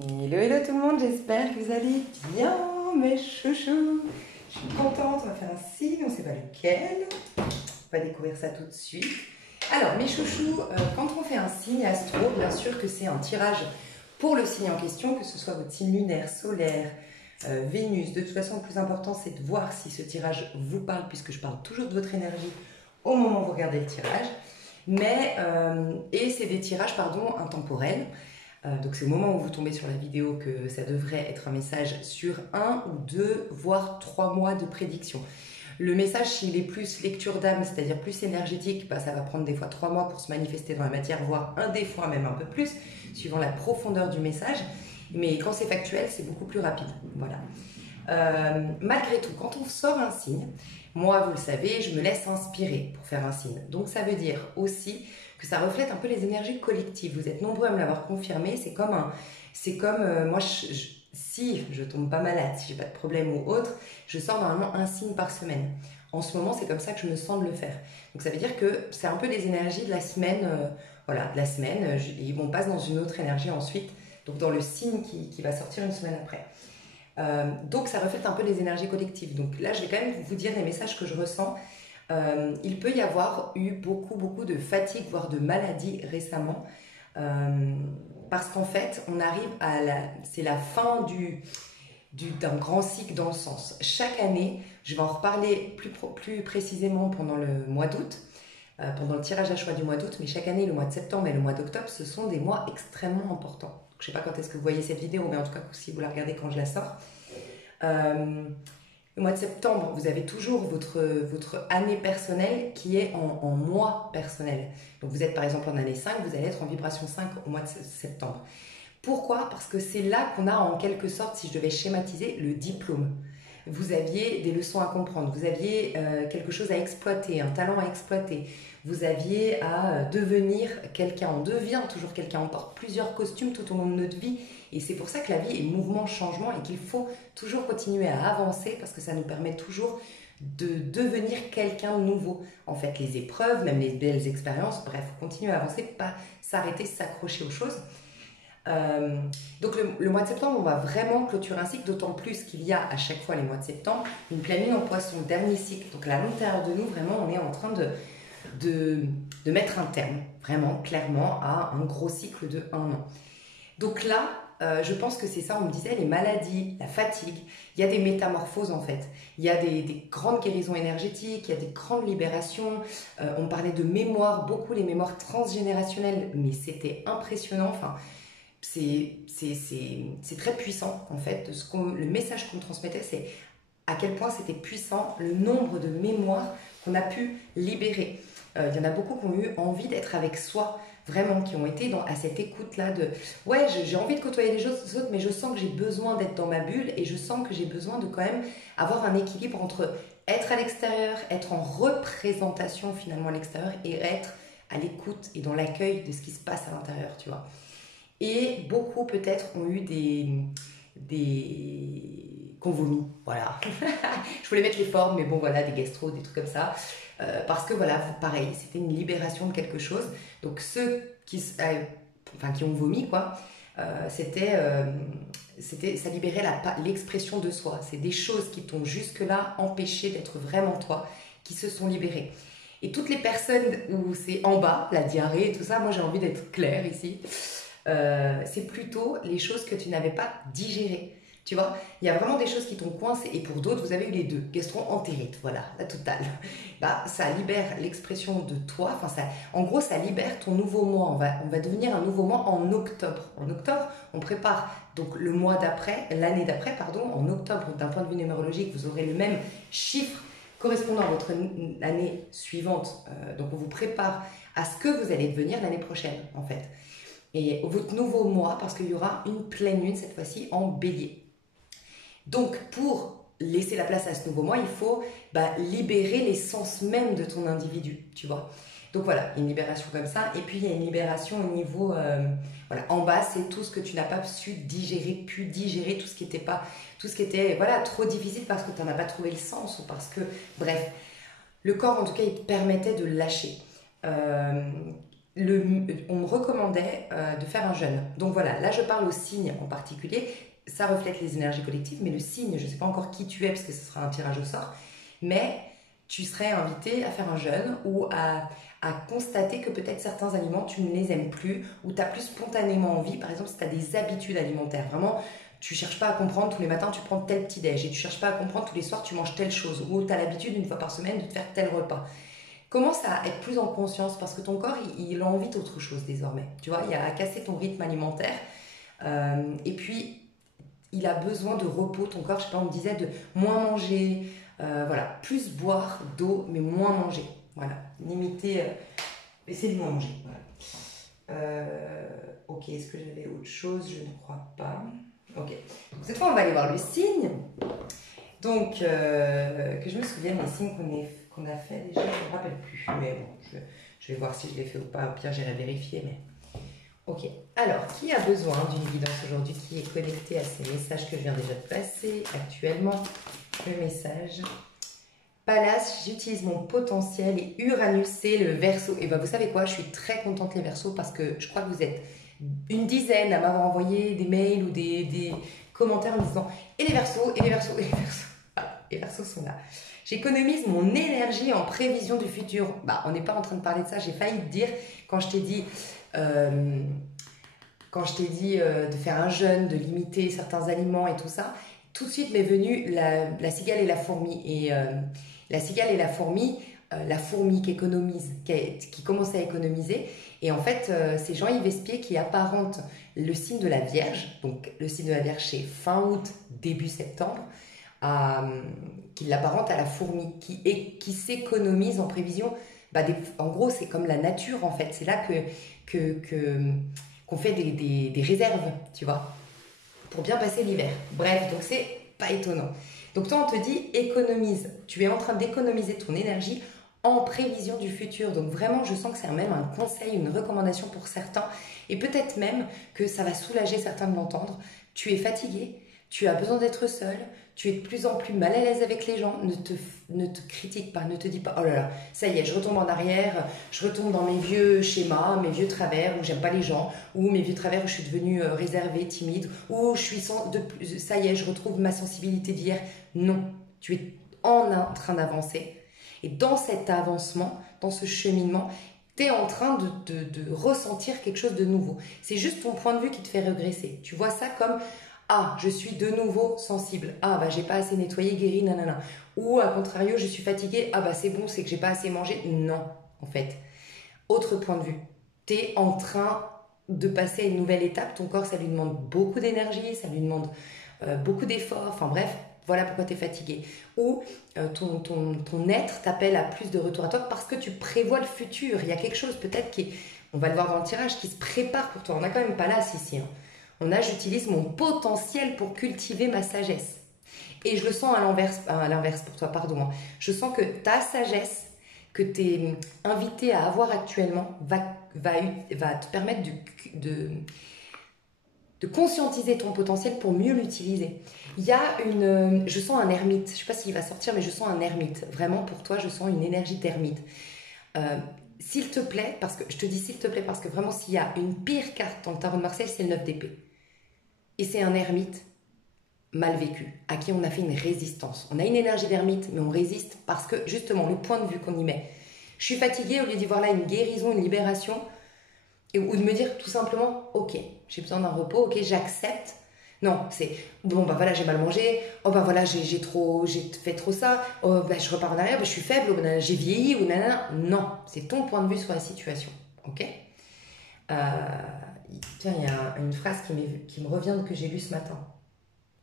Hello, hello tout le monde, j'espère que vous allez bien, mes chouchous. Je suis contente, on va faire un signe, on ne sait pas lequel. On va découvrir ça tout de suite. Alors, mes chouchous, quand on fait un signe astro, bien sûr que c'est un tirage pour le signe en question, que ce soit votre signe lunaire, solaire, Vénus. De toute façon, le plus important, c'est de voir si ce tirage vous parle, puisque je parle toujours de votre énergie au moment où vous regardez le tirage. Et c'est des tirages, pardon, intemporels. Donc c'est au moment où vous tombez sur la vidéo que ça devrait être un message sur 1 ou 2, voire 3 mois de prédiction. Le message, s'il est plus lecture d'âme, c'est-à-dire plus énergétique, bah, ça va prendre des fois 3 mois pour se manifester dans la matière, voire des fois même un peu plus, suivant la profondeur du message. Mais quand c'est factuel, c'est beaucoup plus rapide. Voilà. Malgré tout, quand on sort un signe, moi, vous le savez, je me laisse inspirer pour faire un signe. Donc ça veut dire aussi que ça reflète un peu les énergies collectives. Vous êtes nombreux à me l'avoir confirmé. Moi, si je tombe pas malade, si j'ai pas de problème ou autre, je sors normalement un signe par semaine. En ce moment, c'est comme ça que je me sens de le faire. Donc ça veut dire que c'est un peu les énergies de la semaine, voilà, de la semaine. Et on passe dans une autre énergie ensuite, donc dans le signe qui va sortir une semaine après. Donc ça reflète un peu les énergies collectives. Donc là, je vais quand même vous dire les messages que je ressens. Il peut y avoir eu beaucoup de fatigue, voire de maladie récemment, parce qu'en fait, on arrive c'est la fin d'un grand cycle dans le sens. Chaque année, je vais en reparler plus précisément pendant le mois d'août, pendant le tirage à choix du mois d'août, mais chaque année, le mois de septembre et le mois d'octobre, ce sont des mois extrêmement importants. Je ne sais pas quand est-ce que vous voyez cette vidéo, mais en tout cas, si vous la regardez quand je la sors. Le mois de septembre, vous avez toujours votre année personnelle qui est en mois personnel. Donc vous êtes par exemple en année 5, vous allez être en vibration 5 au mois de septembre. Pourquoi? Parce que c'est là qu'on a en quelque sorte, si je devais schématiser, le diplôme. Vous aviez des leçons à comprendre, vous aviez quelque chose à exploiter, un talent à exploiter, vous aviez à devenir quelqu'un, on devient toujours quelqu'un, on porte plusieurs costumes tout au long de notre vie et c'est pour ça que la vie est mouvement, changement et qu'il faut toujours continuer à avancer parce que ça nous permet toujours de devenir quelqu'un de nouveau. En fait, les épreuves, même les belles expériences, bref, continuer à avancer, pas s'arrêter, s'accrocher aux choses. Donc le mois de septembre, on va vraiment clôturer un cycle, d'autant plus qu'il y a à chaque fois les mois de septembre une pleine lune en poisson, dernier cycle. Donc à l'intérieur de nous, vraiment, on est en train de mettre un terme, vraiment, clairement, à un gros cycle de 1 an. Donc là, je pense que c'est ça, on me disait, les maladies, la fatigue, il y a des métamorphoses en fait. Il y a des grandes guérisons énergétiques, il y a des grandes libérations. On parlait de mémoire, beaucoup les mémoires transgénérationnelles, mais c'était impressionnant. Enfin, c'est très puissant en fait. Le message qu'on me transmettait, c'est à quel point c'était puissant le nombre de mémoires qu'on a pu libérer. Il y en a beaucoup qui ont eu envie d'être avec soi, vraiment, qui ont été à cette écoute-là de « ouais, j'ai envie de côtoyer les autres, mais je sens que j'ai besoin d'être dans ma bulle et je sens que j'ai besoin de quand même avoir un équilibre entre être à l'extérieur, être en représentation finalement à l'extérieur et être à l'écoute et dans l'accueil de ce qui se passe à l'intérieur, tu vois. » Et beaucoup peut-être ont eu des convomis, voilà. Je voulais mettre les formes, mais bon voilà, des gastro, des trucs comme ça. Parce que voilà, pareil, c'était une libération de quelque chose. Donc ceux qui ont vomi, quoi, ça libérait l'expression de soi. C'est des choses qui t'ont jusque-là empêché d'être vraiment toi, qui se sont libérées. Et toutes les personnes où c'est en bas, la diarrhée et tout ça, moi j'ai envie d'être claire ici. C'est plutôt les choses que tu n'avais pas digérées. Tu vois, il y a vraiment des choses qui t'ont coincé et pour d'autres, vous avez eu les deux. Gastro-entérite, voilà, la totale. Bah, ça libère l'expression de toi. En gros, ça libère ton nouveau mois. On va devenir un nouveau mois en octobre. En octobre, on prépare donc le mois d'après, l'année d'après, pardon. En octobre, d'un point de vue numérologique, vous aurez le même chiffre correspondant à votre année suivante. Donc, on vous prépare à ce que vous allez devenir l'année prochaine, en fait. Et votre nouveau mois, parce qu'il y aura une pleine lune cette fois-ci en bélier. Donc, pour laisser la place à ce nouveau mois, il faut libérer l'essence même de ton individu, tu vois. Donc voilà, une libération comme ça. Et puis, il y a une libération au niveau... voilà, en bas, c'est tout ce que tu n'as pas pu digérer, tout ce qui était voilà, trop difficile parce que tu n'en as pas trouvé le sens ou parce que... Bref, le corps, en tout cas, il te permettait de lâcher. on me recommandait de faire un jeûne. Donc voilà, là je parle au signe en particulier. Ça reflète les énergies collectives, mais le signe, je ne sais pas encore qui tu es parce que ce sera un tirage au sort, mais tu serais invité à faire un jeûne ou à constater que peut-être certains aliments, tu ne les aimes plus ou tu as plus spontanément envie. Par exemple, si tu as des habitudes alimentaires, vraiment, tu ne cherches pas à comprendre tous les matins, tu prends tel petit déj et tu ne cherches pas à comprendre tous les soirs, tu manges telle chose ou tu as l'habitude une fois par semaine de te faire tel repas. Commence à être plus en conscience parce que ton corps, il a envie d'autre chose désormais. Tu vois, il a cassé ton rythme alimentaire et puis il a besoin de repos. Ton corps, je sais pas, on me disait de moins manger, voilà, plus boire d'eau, mais moins manger. Voilà, limiter, essayer de moins manger. Voilà. Ok, est-ce que j'avais autre chose? Je ne crois pas. Ok, donc cette fois, on va aller voir le signe. Donc, que je me souvienne des signes qu'on a fait déjà, je ne me rappelle plus. Mais bon, je vais voir si je l'ai fait ou pas. Au pire, j'irai vérifier. Mais... Ok. Alors, qui a besoin d'une guidance aujourd'hui, qui est connecté à ces messages que je viens déjà de passer actuellement? Le message. Pallas, j'utilise mon potentiel et Uranus, c'est le Verseau. Et bien, vous savez quoi? Je suis très contente les Verseaux parce que je crois que vous êtes une dizaine à m'avoir envoyé des mails ou des commentaires en disant et les Verseaux, et les Verseaux, et les Verseaux. Les Verseaux sont là. J'économise mon énergie en prévision du futur. Bah, on n'est pas en train de parler de ça. J'ai failli te dire quand je t'ai dit, de faire un jeûne, de limiter certains aliments et tout ça. Tout de suite m'est venue la cigale et la fourmi. Et la cigale et la fourmi qui économise, qui commence à économiser. Et en fait, c'est Jean-Yves Espier qui apparente le signe de la Vierge. Donc, le signe de la Vierge, c'est fin août, début septembre. Qui l'apparente à la fourmi, qui s'économise en prévision. Bah, en gros, c'est comme la nature, en fait. C'est là qu'on fait des réserves, tu vois, pour bien passer l'hiver. Bref, donc c'est pas étonnant. Donc toi, on te dit économise. Tu es en train d'économiser ton énergie en prévision du futur. Donc vraiment, je sens que c'est même un conseil, une recommandation pour certains. Et peut-être même que ça va soulager certains de l'entendre. Tu es fatigué, tu as besoin d'être seul, tu es de plus en plus mal à l'aise avec les gens, ne te critique pas, ne te dis pas « Oh là là, ça y est, je retombe en arrière, je retombe dans mes vieux schémas, mes vieux travers où j'aime pas les gens, ou mes vieux travers où je suis devenue réservée, timide, ou je suis ça y est, je retrouve ma sensibilité d'hier. » Non, tu es en train d'avancer. Et dans cet avancement, dans ce cheminement, tu es en train de ressentir quelque chose de nouveau. C'est juste ton point de vue qui te fait régresser. Tu vois ça comme... Ah, je suis de nouveau sensible. Ah, bah j'ai pas assez nettoyé, guéri, nanana. Ou à contrario, je suis fatiguée. Ah, bah c'est bon, c'est que j'ai pas assez mangé. Non, en fait. Autre point de vue. Tu es en train de passer à une nouvelle étape. Ton corps, ça lui demande beaucoup d'énergie, ça lui demande beaucoup d'efforts. Enfin bref, voilà pourquoi tu es fatigué. Ou ton être t'appelle à plus de retour à toi parce que tu prévois le futur. Il y a quelque chose peut-être qui, on va le voir dans le tirage, qui se prépare pour toi. On n'a quand même pas là, ici. Hein. J'utilise mon potentiel pour cultiver ma sagesse. Et je le sens à l'inverse pour toi, pardon. Je sens que ta sagesse que tu es invité à avoir actuellement va te permettre de conscientiser ton potentiel pour mieux l'utiliser. Je sens un ermite, je ne sais pas s'il va sortir, mais je sens un ermite. Vraiment, pour toi, je sens une énergie d'ermite. S'il te plaît, je te dis s'il te plaît, parce que vraiment, s'il y a une pire carte dans le tarot de Marseille, c'est le 9 d'épée. Et c'est un ermite mal vécu, à qui on a fait une résistance. On a une énergie d'ermite, mais on résiste parce que, justement, le point de vue qu'on y met. Je suis fatiguée, au lieu d'y voir là une guérison, une libération, ou de me dire tout simplement, ok, j'ai besoin d'un repos, ok, j'accepte. Non, c'est, bon, bah voilà, j'ai mal mangé, oh bah voilà, j'ai fait trop ça, oh bah je repars en arrière, bah, je suis faible, oh, bah, j'ai vieilli, ou nanana. Non, c'est ton point de vue sur la situation, ok. Tiens, il y a une phrase qui me revient que j'ai lue ce matin.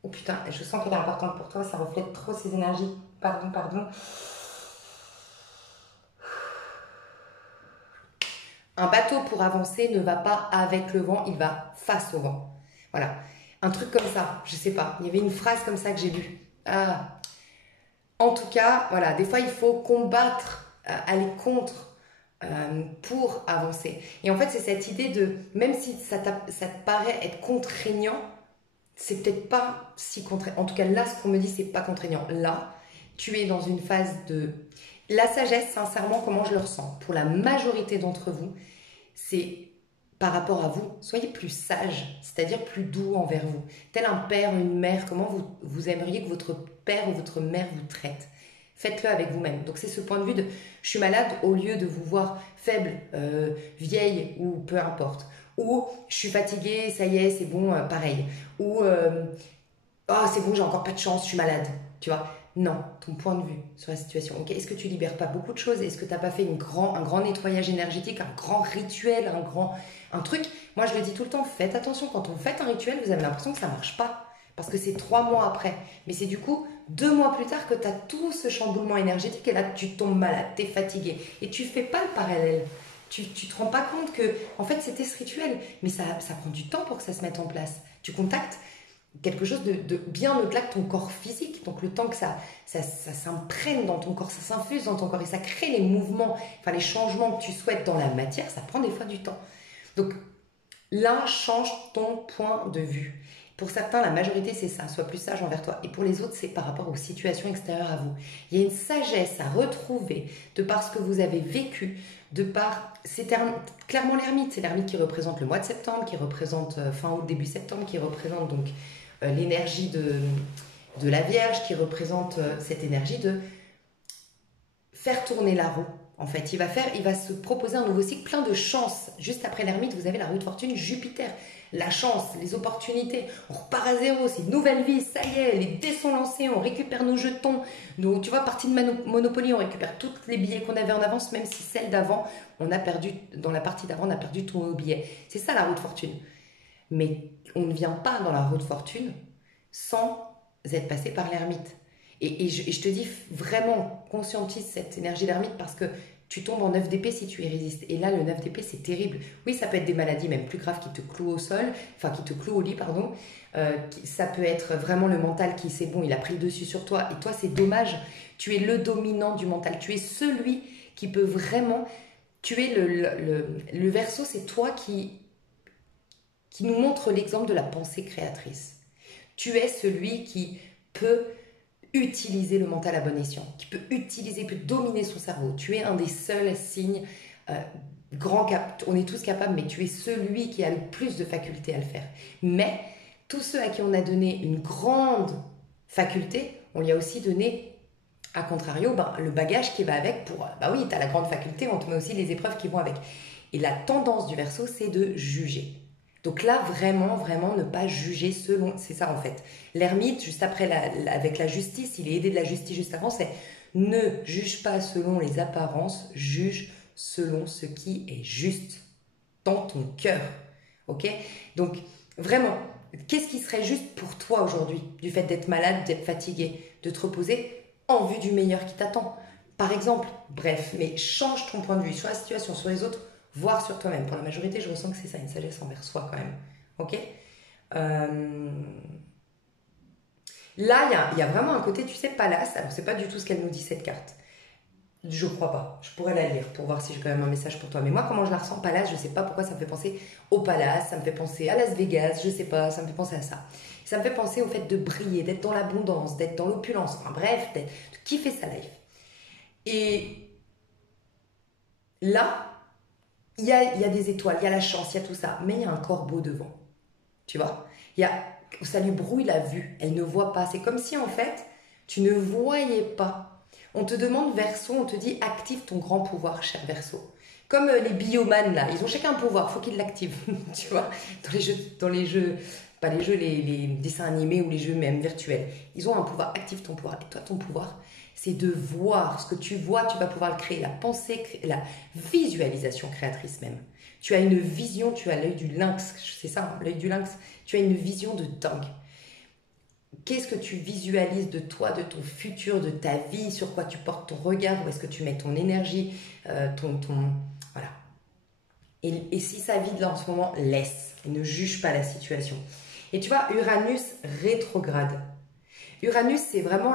Oh putain, je sens qu'elle est importante pour toi, ça reflète trop ces énergies. Pardon. Un bateau pour avancer ne va pas avec le vent, il va face au vent. Voilà. Un truc comme ça, je sais pas. Il y avait une phrase comme ça que j'ai lue. En tout cas, voilà, des fois il faut combattre, aller contre pour avancer. Et en fait, c'est cette idée de, même si ça te paraît être contraignant, c'est peut-être pas si contraignant. En tout cas, là, ce qu'on me dit, c'est pas contraignant. Là, tu es dans une phase de... La sagesse, sincèrement, comment je le ressens? Pour la majorité d'entre vous, c'est par rapport à vous. Soyez plus sage, c'est-à-dire plus doux envers vous. Tel un père, une mère, comment vous aimeriez que votre père ou votre mère vous traite. Faites-le avec vous-même. Donc c'est ce point de vue de je suis malade au lieu de vous voir faible, vieille ou peu importe. Ou je suis fatiguée, ça y est, c'est bon, pareil. Ou oh, c'est bon, j'ai encore pas de chance, je suis malade. Tu vois? Non, ton point de vue sur la situation. Okay, est-ce que tu libères pas beaucoup de choses? Est-ce que tu n'as pas fait un grand nettoyage énergétique, un grand rituel, un truc? Moi, je le dis tout le temps, faites attention. Quand on fait un rituel, vous avez l'impression que ça marche pas. Parce que c'est 3 mois après. Mais c'est du coup 2 mois plus tard que tu as tout ce chamboulement énergétique et là, tu tombes malade, tu es fatigué. Et tu fais pas le parallèle. Tu te rends pas compte que, en fait, c'était ce rituel. Mais ça prend du temps pour que ça se mette en place. Tu contactes quelque chose de bien au-delà de ton corps physique. Donc, le temps que ça s'imprègne dans ton corps, ça s'infuse dans ton corps et ça crée les mouvements, enfin les changements que tu souhaites dans la matière, ça prend des fois du temps. Donc, l'un change ton point de vue. Pour certains, la majorité, c'est ça, sois plus sage envers toi. Et pour les autres, c'est par rapport aux situations extérieures à vous. Il y a une sagesse à retrouver de par ce que vous avez vécu, de par... C'est clairement l'ermite. C'est l'ermite qui représente le mois de septembre, qui représente fin août, début septembre, qui représente donc l'énergie de la Vierge, qui représente cette énergie de faire tourner la roue. En fait, il va se proposer un nouveau cycle plein de chances. Juste après l'ermite, vous avez la roue de fortune Jupiter. La chance, les opportunités, on repart à zéro, c'est une nouvelle vie, ça y est, les dés sont lancés, on récupère nos jetons. Donc, tu vois, partie de Monopoly, on récupère tous les billets qu'on avait en avance, même si celle d'avant, on a perdu, dans la partie d'avant, on a perdu tous nos billets. C'est ça la roue de fortune. Mais on ne vient pas dans la roue de fortune sans être passé par l'ermite. Et je te dis vraiment, conscientise cette énergie d'ermite parce que tu tombes en 9 d'épée si tu y résistes. Et là, le 9 d'épée, c'est terrible. Oui, ça peut être des maladies même plus graves qui te clouent au sol, enfin qui te clouent au lit, pardon. Ça peut être vraiment le mental qui, c'est bon, il a pris le dessus sur toi. Et toi, c'est dommage. Tu es le dominant du mental. Tu es celui qui peut vraiment... Tu es le Verseau, c'est toi qui nous montre l'exemple de la pensée créatrice. Tu es celui qui peut utiliser le mental à bon escient, qui peut dominer son cerveau. Tu es un des seuls signes on est tous capables, mais tu es celui qui a le plus de facultés à le faire. Mais tous ceux à qui on a donné une grande faculté, on lui a aussi donné, à contrario, le bagage qui va avec pour... oui, tu as la grande faculté, on te met aussi les épreuves qui vont avec. Et la tendance du Verseau, c'est de juger. Donc là, vraiment, vraiment, ne pas juger selon... C'est ça, en fait. L'ermite, juste après, avec la justice, il est aidé de la justice juste avant, c'est ne juge pas selon les apparences, juge selon ce qui est juste dans ton cœur. Ok? Donc, vraiment, qu'est-ce qui serait juste pour toi aujourd'hui, du fait d'être malade, d'être fatigué, de te reposer en vue du meilleur qui t'attend? Par exemple, bref, mais change ton point de vue sur la situation, sur les autres, voir sur toi-même. Pour la majorité, je ressens que c'est ça, une sagesse envers soi quand même. Ok? Là, il y a vraiment un côté, tu sais, palace. Alors, c'est pas du tout ce qu'elle nous dit, cette carte. Je crois pas. Je pourrais la lire pour voir si j'ai quand même un message pour toi. Mais moi, comment je la ressens, palace, je sais pas pourquoi ça me fait penser au palace, ça me fait penser à Las Vegas, je sais pas, ça me fait penser à ça. Ça me fait penser au fait de briller, d'être dans l'abondance, d'être dans l'opulence, enfin bref, de kiffer sa life. Et là, il y a des étoiles, il y a la chance, il y a tout ça, mais il y a un corbeau devant. Tu vois? Ça lui brouille la vue, elle ne voit pas. C'est comme si en fait, tu ne voyais pas. On te demande Verseau, on te dit active ton grand pouvoir, cher Verseau. Comme les biomanes là, ils ont chacun un pouvoir, il faut qu'ils l'activent. Tu vois? Dans les jeux, pas les jeux, les dessins animés ou les jeux même virtuels. Ils ont un pouvoir, active ton pouvoir. Et toi, ton pouvoir, c'est de voir ce que tu vois, tu vas pouvoir le créer, la pensée, la visualisation créatrice même. Tu as une vision, tu as l'œil du lynx, c'est ça, l'œil du lynx. Tu as une vision de dingue. Qu'est-ce que tu visualises de toi, de ton futur, de ta vie, sur quoi tu portes ton regard, où est-ce que tu mets ton énergie, voilà. Et si ça vide là en ce moment, laisse, et ne juge pas la situation. Et tu vois, Uranus rétrograde. Uranus, c'est vraiment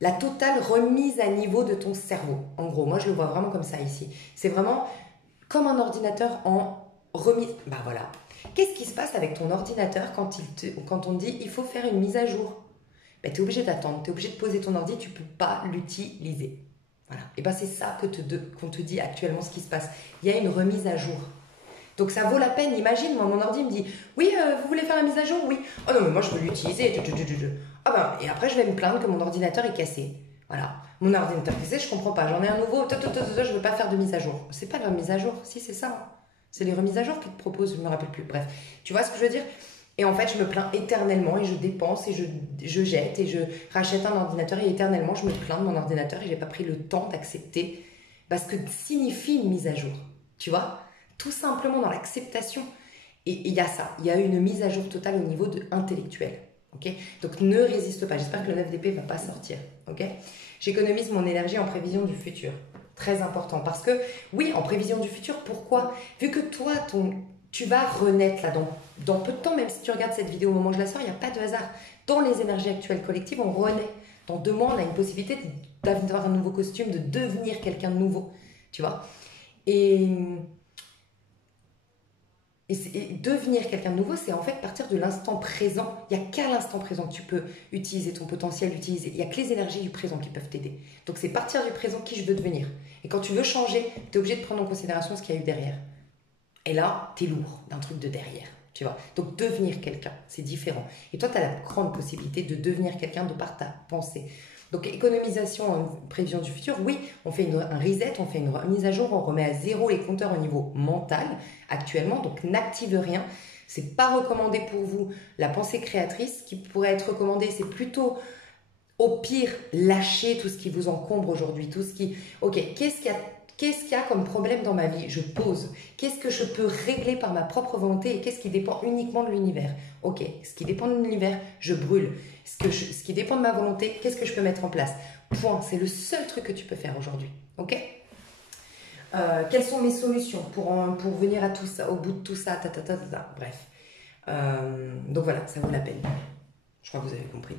la totale remise à niveau de ton cerveau. En gros, moi je le vois vraiment comme ça ici. C'est vraiment comme un ordinateur en remise. Voilà. Qu'est-ce qui se passe avec ton ordinateur quand on te dit il faut faire une mise à jour? Tu es obligé d'attendre, tu es obligé de poser ton ordi, tu ne peux pas l'utiliser. Voilà. Et bien c'est ça qu'on te dit actuellement ce qui se passe. Il y a une remise à jour. Donc ça vaut la peine. Imagine, moi, mon ordi me dit « Oui, vous voulez faire la mise à jour? Oui. Oh non, mais moi, je veux l'utiliser. Ah ben, et après, je vais me plaindre que mon ordinateur est cassé. Voilà. Mon ordinateur cassé, je comprends pas. J'en ai un nouveau. Je veux pas faire de mise à jour. C'est pas la remise à jour. Si, c'est ça. Hein. C'est les remises à jour qu'ils te proposent. Je me rappelle plus. Bref. Tu vois ce que je veux dire? Et en fait, je me plains éternellement et je dépense et je jette et je rachète un ordinateur et éternellement, je me plains de mon ordinateur et j'ai pas pris le temps d'accepter parce que signifie une mise à jour. Tu vois? Tout simplement dans l'acceptation. Et il y a ça, il y a une mise à jour totale au niveau intellectuel. Okay, donc ne résiste pas, j'espère que le 9 d'épée ne va pas sortir. Okay, j'économise mon énergie en prévision du futur. Très important, parce que oui, en prévision du futur, pourquoi? Vu que toi, tu vas renaître là dans peu de temps, même si tu regardes cette vidéo au moment où je la sors, il n'y a pas de hasard. Dans les énergies actuelles collectives, on renaît. Dans 2 mois, on a une possibilité d'avoir un nouveau costume, de devenir quelqu'un de nouveau. Tu vois? Et devenir quelqu'un de nouveau, c'est en fait partir de l'instant présent. Il n'y a qu'à l'instant présent que tu peux utiliser ton potentiel, il n'y a que les énergies du présent qui peuvent t'aider. Donc c'est partir du présent qui je veux devenir. Et quand tu veux changer, tu es obligé de prendre en considération ce qu'il y a eu derrière. Et là, tu es lourd d'un truc de derrière. Tu vois. Donc devenir quelqu'un, c'est différent. Et toi, tu as la grande possibilité de devenir quelqu'un de par ta pensée. Donc économisation, prévision du futur, oui, on fait un reset, on fait une remise à jour, on remet à zéro les compteurs au niveau mental actuellement, donc n'active rien. C'est pas recommandé pour vous la pensée créatrice. Ce qui pourrait être recommandé, c'est plutôt au pire lâcher tout ce qui vous encombre aujourd'hui, tout ce qui... Ok, qu'est-ce qu'il y a comme problème dans ma vie? Je pose. Qu'est-ce que je peux régler par ma propre volonté et qu'est-ce qui dépend uniquement de l'univers? Ok, ce qui dépend de l'univers, je brûle. Ce qui dépend de ma volonté, qu'est-ce que je peux mettre en place? Point. C'est le seul truc que tu peux faire aujourd'hui. Ok? Quelles sont mes solutions pour venir à tout ça, au bout de tout ça, bref. Donc voilà, ça vaut la peine. Je crois que vous avez compris.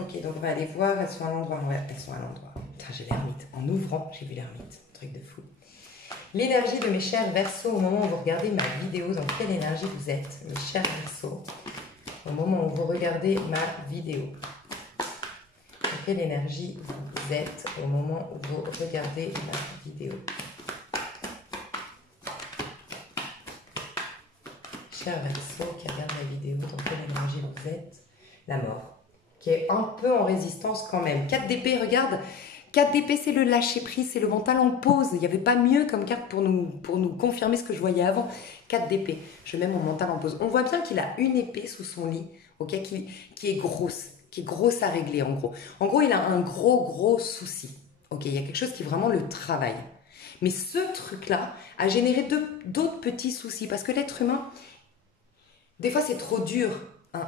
Ok, donc on va aller voir, elles sont à l'endroit. Ouais, elles sont à l'endroit. Putain, j'ai l'ermite. En ouvrant, j'ai vu l'ermite. Truc de fou. L'énergie de mes chers Verseaux au moment où vous regardez ma vidéo. Dans quelle énergie vous êtes, mes chers Verseaux, au moment où vous regardez ma vidéo? Dans quelle énergie vous êtes au moment où vous regardez ma vidéo? Chers Verseaux qui regardent ma vidéo, dans quelle énergie vous êtes? La mort, qui est un peu en résistance quand même. 4 d'épée, regarde. 4 d'épée, c'est le lâcher prise, c'est le mental en pause. Il n'y avait pas mieux comme carte pour nous confirmer ce que je voyais avant. 4 d'épée, je mets mon mental en pause. On voit bien qu'il a une épée sous son lit, okay, qui est grosse à régler en gros. En gros, il a un gros souci. Okay, il y a quelque chose qui vraiment le travaille. Mais ce truc-là a généré d'autres petits soucis parce que l'être humain, des fois, c'est trop dur.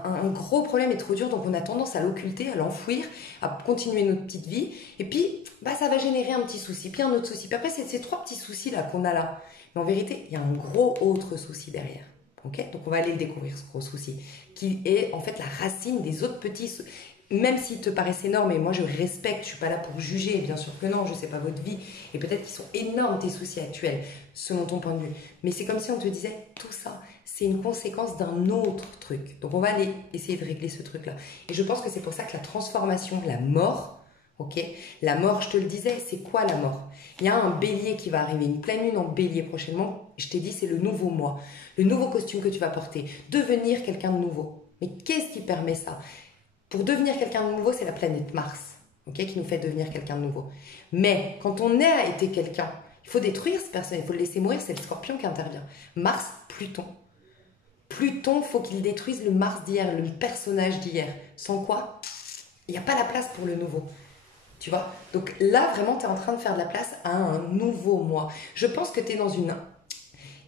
Un gros problème est trop dur, donc on a tendance à l'occulter, à l'enfouir, à continuer notre petite vie. Et puis, bah, ça va générer un petit souci, puis un autre souci. Puis après, c'est ces 3 petits soucis-là qu'on a là. Mais en vérité, il y a un gros autre souci derrière. Okay, donc, on va aller le découvrir, ce gros souci, qui est en fait la racine des autres petits soucis. Même s'ils te paraissent énormes, et moi je respecte, je ne suis pas là pour juger, bien sûr que non, je ne sais pas votre vie, et peut-être qu'ils sont énormes tes soucis actuels, selon ton point de vue. Mais c'est comme si on te disait, tout ça, c'est une conséquence d'un autre truc. Donc on va aller essayer de régler ce truc-là. Et je pense que c'est pour ça que la transformation, la mort, ok, la mort, je te le disais, c'est quoi la mort? Il y a un bélier qui va arriver, une pleine lune en bélier prochainement, je t'ai dit, c'est le nouveau moi, le nouveau costume que tu vas porter, devenir quelqu'un de nouveau. Mais qu'est-ce qui permet ça? Pour devenir quelqu'un de nouveau, c'est la planète Mars, okay, qui nous fait devenir quelqu'un de nouveau. Mais quand on a été quelqu'un, il faut détruire cette personne, il faut le laisser mourir, c'est le scorpion qui intervient. Mars, Pluton. Pluton, il faut qu'il détruise le Mars d'hier, le personnage d'hier. Sans quoi, il n'y a pas la place pour le nouveau. Tu vois? Donc là, vraiment, tu es en train de faire de la place à un nouveau moi. Je pense que tu es dans une...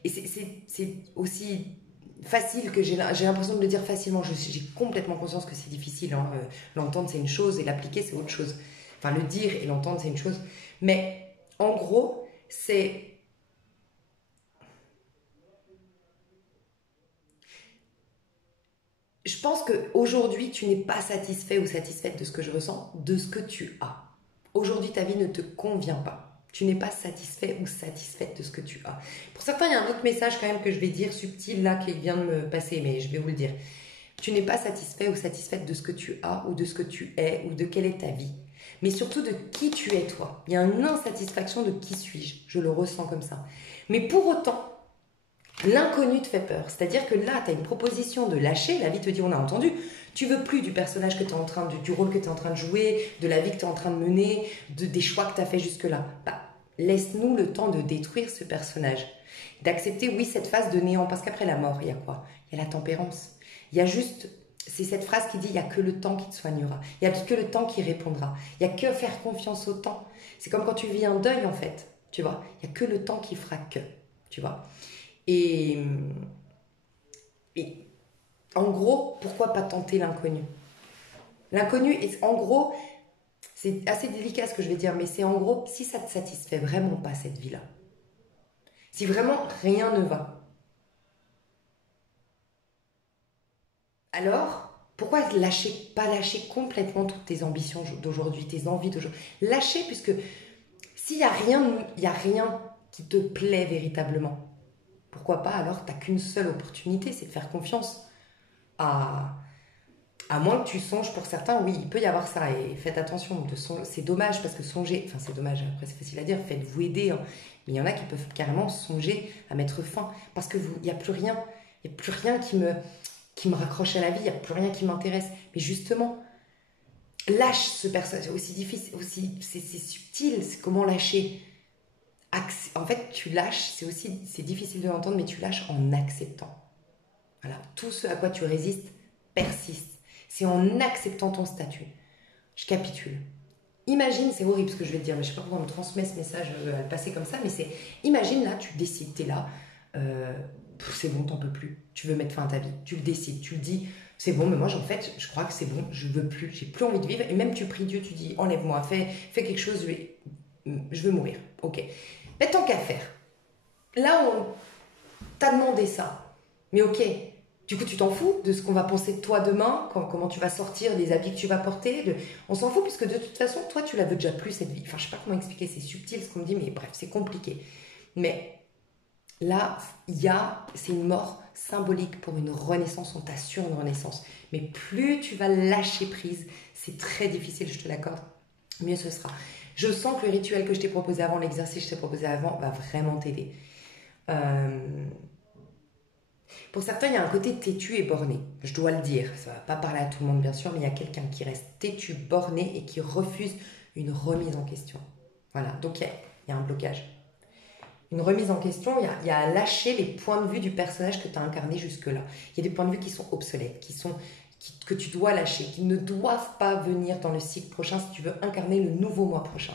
Et c'est aussi... facile que j'ai l'impression de le dire facilement. J'ai complètement conscience que c'est difficile. Hein. L'entendre, c'est une chose et l'appliquer, c'est autre chose. Enfin, le dire et l'entendre, c'est une chose. Mais en gros, c'est... Je pense qu'aujourd'hui, tu n'es pas satisfait ou satisfaite de ce que je ressens, de ce que tu as. Aujourd'hui, ta vie ne te convient pas. Tu n'es pas satisfait ou satisfaite de ce que tu as. Pour certains, il y a un autre message quand même que je vais dire, subtil, là, qui vient de me passer, mais je vais vous le dire. Tu n'es pas satisfait ou satisfaite de ce que tu as ou de ce que tu es ou de quelle est ta vie. Mais surtout de qui tu es toi. Il y a une insatisfaction de qui suis-je. Je le ressens comme ça. Mais pour autant, l'inconnu te fait peur. C'est-à-dire que là, tu as une proposition de lâcher. La vie te dit, on a entendu. Tu veux plus du personnage que tu es en train de, du rôle que tu es en train de jouer, de la vie que tu es en train de mener, des choix que tu as fait jusque-là. Bah, laisse-nous le temps de détruire ce personnage. D'accepter, oui, cette phase de néant. Parce qu'après la mort, il y a quoi? Il y a la tempérance. Il y a juste, c'est cette phrase qui dit, il n'y a que le temps qui te soignera. Il n'y a que le temps qui répondra. Il n'y a que faire confiance au temps. C'est comme quand tu vis un deuil, en fait. Tu vois, il n'y a que le temps qui fera que. Tu vois. Et en gros, pourquoi pas tenter l'inconnu? L'inconnu, en gros, c'est assez délicat ce que je vais dire, mais c'est en gros, si ça te satisfait vraiment pas cette vie-là, si vraiment rien ne va, alors pourquoi pas lâcher complètement toutes tes ambitions d'aujourd'hui, tes envies d'aujourd'hui? Lâcher, puisque s'il n'y a rien qui te plaît véritablement, pourquoi pas alors t'as qu'une seule opportunité, c'est de faire confiance à moins que tu songes, pour certains, oui, il peut y avoir ça, et faites attention, c'est dommage, parce que songer, enfin c'est dommage, après c'est facile à dire, faites-vous aider, hein, mais il y en a qui peuvent carrément songer à mettre fin, parce qu'il n'y a plus rien, qui me raccroche à la vie, il n'y a plus rien qui m'intéresse, mais justement, lâche ce personnage, c'est aussi difficile, c'est subtil, c'est comment lâcher. En fait, tu lâches, c'est difficile de l'entendre, mais tu lâches en acceptant. Voilà, tout ce à quoi tu résistes persiste. C'est en acceptant ton statut. Je capitule. Imagine, c'est horrible ce que je vais te dire, mais je ne sais pas pourquoi on me transmet ce message à le passer comme ça, mais c'est, imagine là, tu décides, tu es là, c'est bon, t'en peux plus, tu veux mettre fin à ta vie, tu le décides, tu le dis, c'est bon, mais moi en fait, je crois que c'est bon, je veux plus, j'ai plus envie de vivre, et même tu pries Dieu, tu dis, enlève-moi, fais quelque chose, je veux mourir, ok. Mais tant qu'à faire, là on t'a demandé ça, mais ok. Du coup, tu t'en fous de ce qu'on va penser de toi demain, comment tu vas sortir, des habits que tu vas porter. On s'en fout puisque de toute façon, toi, tu la veux déjà plus cette vie. Enfin, je sais pas comment expliquer, c'est subtil ce qu'on me dit, mais bref, c'est compliqué. Mais là, c'est une mort symbolique pour une renaissance, on t'assure une renaissance. Mais plus tu vas lâcher prise, c'est très difficile, je te l'accorde, mieux ce sera. Je sens que le rituel que je t'ai proposé avant, l'exercice que je t'ai proposé avant, va vraiment t'aider. Pour certains, il y a un côté têtu et borné. Je dois le dire. Ça ne va pas parler à tout le monde, bien sûr, mais il y a quelqu'un qui reste têtu, borné et qui refuse une remise en question. Voilà, donc il y a un blocage. Une remise en question, il y a à lâcher les points de vue du personnage que tu as incarné jusque-là. Il y a des points de vue qui sont obsolètes, que tu dois lâcher, qui ne doivent pas venir dans le cycle prochain si tu veux incarner le nouveau mois prochain.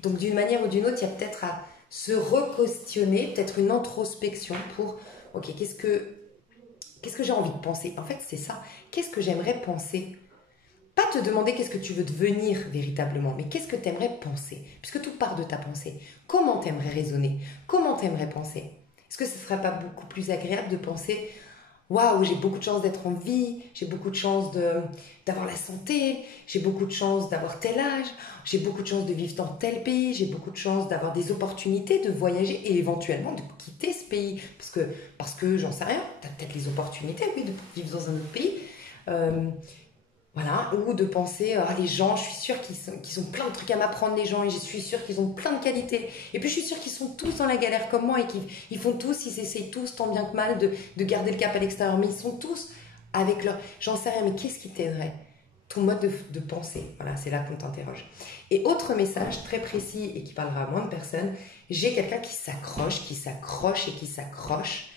Donc d'une manière ou d'une autre, il y a peut-être à se re-questionner, peut-être une introspection pour, ok, qu'est-ce que j'ai envie de penser? En fait, c'est ça. Qu'est-ce que j'aimerais penser? Pas te demander qu'est-ce que tu veux devenir véritablement, mais qu'est-ce que tu aimerais penser? Puisque tout part de ta pensée. Comment tu aimerais raisonner? Comment tu aimerais penser? Est-ce que ce ne serait pas beaucoup plus agréable de penser waouh, j'ai beaucoup de chance d'être en vie, j'ai beaucoup de chance d'avoir la santé, j'ai beaucoup de chance d'avoir tel âge, j'ai beaucoup de chance de vivre dans tel pays, j'ai beaucoup de chance d'avoir des opportunités de voyager et éventuellement de quitter ce pays. Parce que j'en sais rien, tu as peut-être les opportunités, oui, de vivre dans un autre pays. Voilà, ou de penser, les gens, je suis sûre qu'ils ont plein de trucs à m'apprendre, les gens, et je suis sûre qu'ils ont plein de qualités. Et puis je suis sûre qu'ils sont tous dans la galère comme moi et qu'ils font tous, ils essayent tous, tant bien que mal, de garder le cap à l'extérieur. Mais ils sont tous avec leur... J'en sais rien, mais qu'est-ce qui t'aiderait? Ton mode de pensée. Voilà, c'est là qu'on t'interroge. Et autre message très précis et qui parlera à moins de personnes, j'ai quelqu'un qui s'accroche et qui s'accroche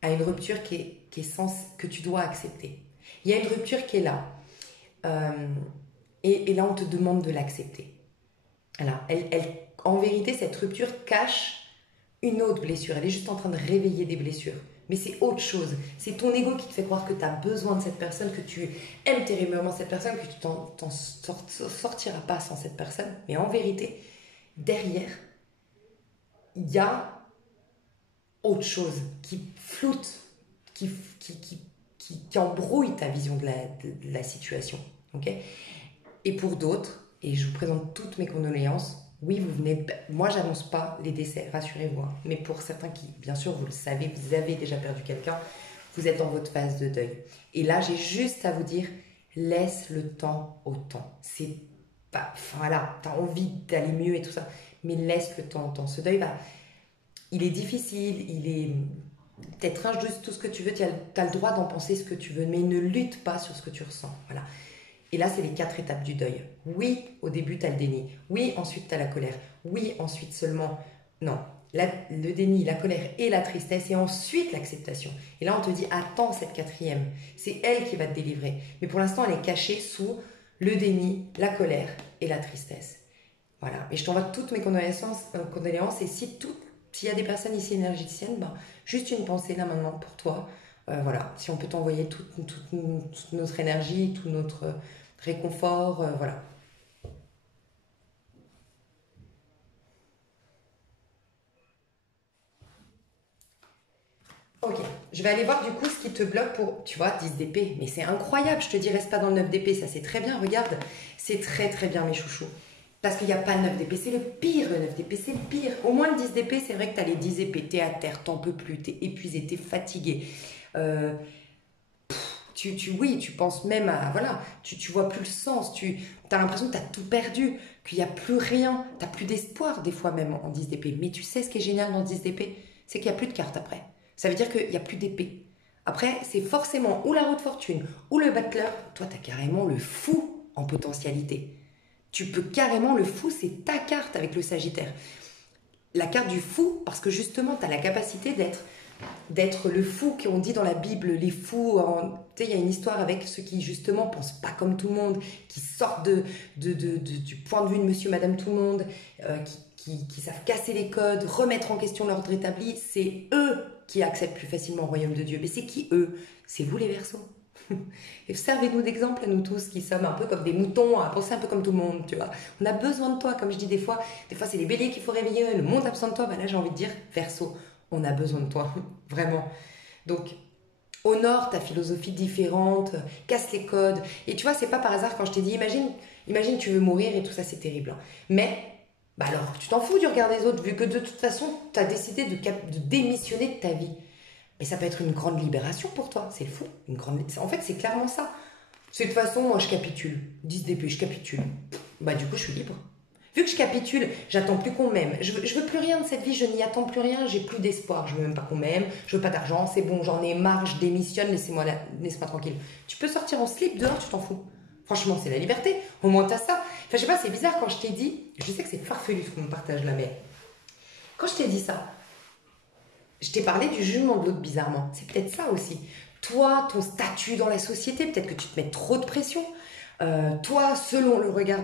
à une rupture que tu dois accepter. Il y a une rupture qui est là. Et là, on te demande de l'accepter. Voilà. En vérité, cette rupture cache une autre blessure. Elle est juste en train de réveiller des blessures. Mais c'est autre chose. C'est ton ego qui te fait croire que tu as besoin de cette personne, que tu aimes terriblement cette personne, que tu t'en sortiras pas sans cette personne. Mais en vérité, derrière, il y a autre chose qui floute, qui embrouille ta vision de la situation. Okay, et pour d'autres, et je vous présente toutes mes condoléances, oui, moi j'annonce pas les décès, rassurez-vous, hein, mais pour certains qui, bien sûr, vous le savez, vous avez déjà perdu quelqu'un, vous êtes dans votre phase de deuil. Et là, j'ai juste à vous dire, laisse le temps au temps. C'est pas, enfin, voilà, tu as envie d'aller mieux et tout ça, mais laisse le temps au temps. Ce deuil, il est difficile, il est peut-être injuste, tout ce que tu veux, tu as le droit d'en penser ce que tu veux, mais ne lutte pas sur ce que tu ressens. Voilà. Et là, c'est les 4 étapes du deuil. Oui, au début, tu as le déni. Oui, ensuite, tu as la colère. Oui, ensuite seulement... Non, le déni, la colère et la tristesse, et ensuite l'acceptation. Et là, on te dit, attends cette 4e. C'est elle qui va te délivrer. Mais pour l'instant, elle est cachée sous le déni, la colère et la tristesse. Voilà. Et je t'envoie toutes mes condoléances. Et s'il y a des personnes ici énergéticiennes, juste une pensée là maintenant pour toi. Voilà. Si on peut t'envoyer toute notre énergie, tout notre réconfort, voilà. Ok, je vais aller voir du coup ce qui te bloque pour, tu vois, 10 d'épée. Mais c'est incroyable, je te dis, reste pas dans le 9 d'épée, ça c'est très bien, regarde. C'est très très bien mes chouchous. Parce qu'il n'y a pas le 9 d'épée, c'est le pire le 9 d'épée, c'est le pire. Au moins le 10 d'épée, c'est vrai que tu as les 10 épées, t'es à terre, t'en peux plus, t'es épuisé, t'es fatigué. Oui, tu penses même à, voilà, tu vois plus le sens, tu as l'impression que tu as tout perdu, qu'il n'y a plus rien, tu n'as plus d'espoir des fois même en 10 d'épée. Mais tu sais ce qui est génial dans 10 d'épée, c'est qu'il n'y a plus de cartes après. Ça veut dire qu'il n'y a plus d'épée. Après, c'est forcément ou la roue de fortune ou le battleur. Toi, tu as carrément le fou en potentialité. Tu peux carrément, le fou, c'est ta carte avec le Sagittaire. La carte du fou, parce que justement, tu as la capacité d'être le fou qu'on dit dans la Bible, les fous. Tu sais, il y a une histoire avec ceux qui justement pensent pas comme tout le monde, qui sortent du point de vue de monsieur, madame, tout le monde, qui savent casser les codes, remettre en question l'ordre établi. C'est eux qui acceptent plus facilement le royaume de Dieu. Mais c'est qui eux? C'est vous les Verseaux. Et servez-nous d'exemple à nous tous qui sommes un peu comme des moutons, à penser un peu comme tout le monde, tu vois. On a besoin de toi, comme je dis des fois c'est les béliers qu'il faut réveiller, le monde absent de toi. Là j'ai envie de dire, Verseau, on a besoin de toi, vraiment. Donc honore ta philosophie différente, casse les codes. Et tu vois, c'est pas par hasard quand je t'ai dit, imagine tu veux mourir et tout ça, c'est terrible. Hein. Mais alors, tu t'en fous du regard des autres, vu que de toute façon, tu as décidé de démissionner de ta vie. Mais ça peut être une grande libération pour toi, c'est fou. En fait, c'est clairement ça. C'est de toute façon, moi, je capitule. 10 début, je capitule. Du coup, je suis libre. Vu que je capitule, j'attends plus qu'on m'aime. Je veux plus rien de cette vie, je n'y attends plus rien, j'ai plus d'espoir. Je veux même pas qu'on m'aime, je veux pas d'argent, c'est bon, j'en ai marre, je démissionne, laisse-moi tranquille. Tu peux sortir en slip dehors, tu t'en fous. Franchement, c'est la liberté. Au moins, t'as ça. Enfin, je sais pas, c'est bizarre quand je t'ai dit, je sais que c'est farfelu ce qu'on me partage là, mais quand je t'ai dit ça, je t'ai parlé du jugement de l'autre bizarrement. C'est peut-être ça aussi. Toi, ton statut dans la société, peut-être que tu te mets trop de pression. Toi, selon le regard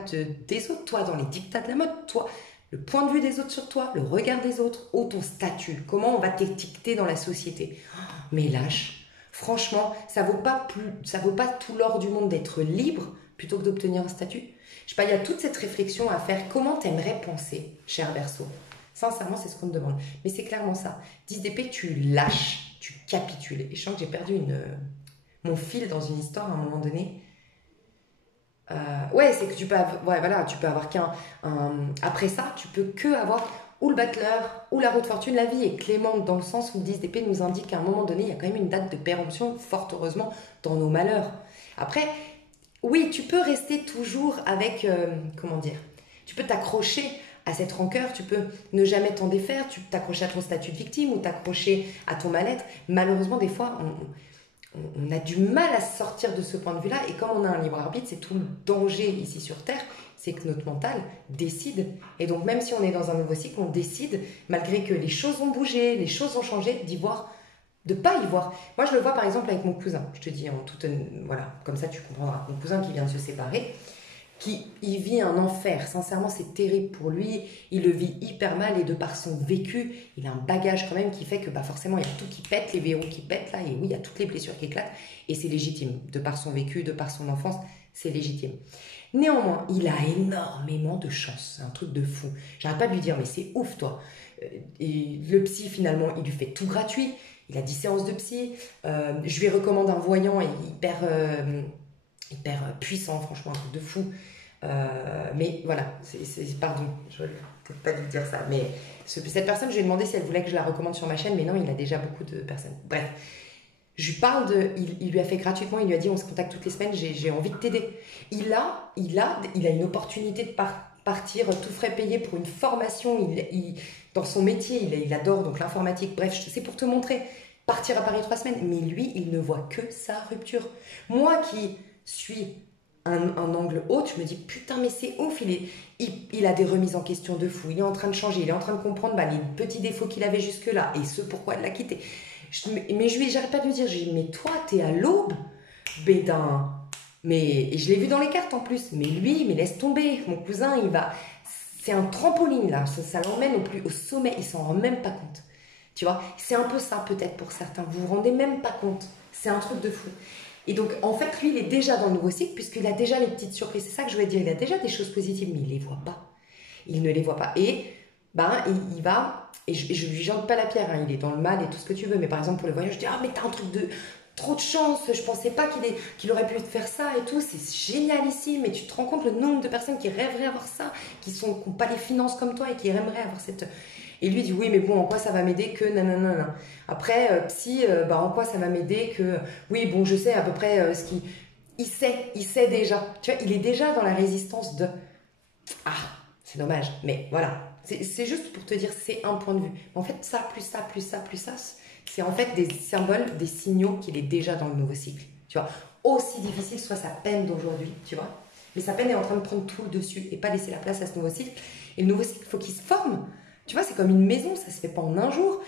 des autres, toi, dans les dictats de la mode, toi, le point de vue des autres sur toi, le regard des autres, ou ton statut. Comment on va t'étiqueter dans la société? Mais lâche. Franchement, ça vaut pas tout l'or du monde d'être libre plutôt que d'obtenir un statut. Je sais pas, il y a toute cette réflexion à faire. Comment t'aimerais penser, cher Verseau? Sincèrement, c'est ce qu'on te demande. Mais c'est clairement ça. 10 d'épée, tu lâches, tu capitules. Et je sens que j'ai perdu mon fil dans une histoire à un moment donné. Ouais, c'est que tu peux avoir qu'un... Après ça, tu peux que avoir ou le battleur ou la roue de fortune. La vie est clémente dans le sens où le 10 d'épée nous indique qu'à un moment donné, il y a quand même une date de péremption, fort heureusement, dans nos malheurs. Après, oui, tu peux rester toujours avec... comment dire? Tu peux t'accrocher à cette rancœur, tu peux ne jamais t'en défaire, tu peux t'accrocher à ton statut de victime ou t'accrocher à ton mal-être. Malheureusement, des fois, on a du mal à sortir de ce point de vue-là. Et comme on a un libre arbitre, c'est tout le danger ici sur Terre, c'est que notre mental décide. Et donc, même si on est dans un nouveau cycle, on décide, malgré que les choses ont bougé, les choses ont changé, de pas y voir. Moi, je le vois par exemple avec mon cousin. Je te dis en toute... Voilà, comme ça tu comprendras. Mon cousin qui vient de se séparer, il vit un enfer. Sincèrement, c'est terrible pour lui. Il le vit hyper mal et de par son vécu, il a un bagage quand même qui fait que forcément, il y a tout qui pète, les verrous qui pètent là. Et oui, il y a toutes les blessures qui éclatent. Et c'est légitime. De par son vécu, de par son enfance, c'est légitime. Néanmoins, il a énormément de chance. C'est un truc de fou. J'arrête pas de lui dire, mais c'est ouf, toi. Et le psy, finalement, il lui fait tout gratuit. Il a 10 séances de psy. Je lui recommande un voyant hyper puissant, franchement, un truc de fou. Mais voilà, pardon, je ne vais peut-être pas lui dire ça, mais cette personne, je lui ai demandé si elle voulait que je la recommande sur ma chaîne, mais non, il a déjà beaucoup de personnes. Bref, Je lui parle il lui a fait gratuitement, il lui a dit on se contacte toutes les semaines, j'ai envie de t'aider. Il a une opportunité de partir tout frais payé pour une formation. Dans son métier, il adore donc l'informatique. Bref, c'est pour te montrer. Partir à Paris 3 semaines. Mais lui, il ne voit que sa rupture. Moi qui suis un angle haut, je me dis putain, mais c'est ouf. Il a des remises en question de fou. Il est en train de changer. Il est en train de comprendre les petits défauts qu'il avait jusque-là et ce pourquoi il l'a quitté. Mais j'arrête pas de lui dire, mais toi, t'es à l'aube, bédin. Et je l'ai vu dans les cartes en plus. Mais lui, mais laisse tomber. Mon cousin, c'est un trampoline là. Ça l'emmène au sommet. Il s'en rend même pas compte. Tu vois, c'est un peu ça peut-être pour certains. Vous vous rendez même pas compte. C'est un truc de fou. Et donc, en fait, lui, il est déjà dans le nouveau cycle puisqu'il a déjà les petites surprises. C'est ça que je voulais dire. Il a déjà des choses positives, mais il les voit pas. Il ne les voit pas. Et il va, et je lui jette pas la pierre, hein, il est dans le mal et tout ce que tu veux, mais par exemple pour le voyage, je dis ah mais t'as un truc de trop de chance, je pensais pas qu'il aurait pu faire ça et tout, c'est génial ici, mais tu te rends compte le nombre de personnes qui rêveraient avoir ça, qui n'ont pas les finances comme toi et qui aimeraient avoir cette... Et lui dit oui mais bon en quoi ça va m'aider que nanana. Après psy, en quoi ça va m'aider que oui bon je sais à peu près ce qui... Il sait déjà, tu vois, il est déjà dans la résistance de... Ah, c'est dommage, mais voilà. C'est juste pour te dire, c'est un point de vue. En fait, ça, plus ça, plus ça, plus ça, c'est en fait des symboles, des signaux qu'il est déjà dans le nouveau cycle. Tu vois, aussi difficile soit sa peine d'aujourd'hui, tu vois. Mais sa peine est en train de prendre tout le dessus et pas laisser la place à ce nouveau cycle. Et le nouveau cycle, il faut qu'il se forme. Tu vois, c'est comme une maison, ça se fait pas en un jour.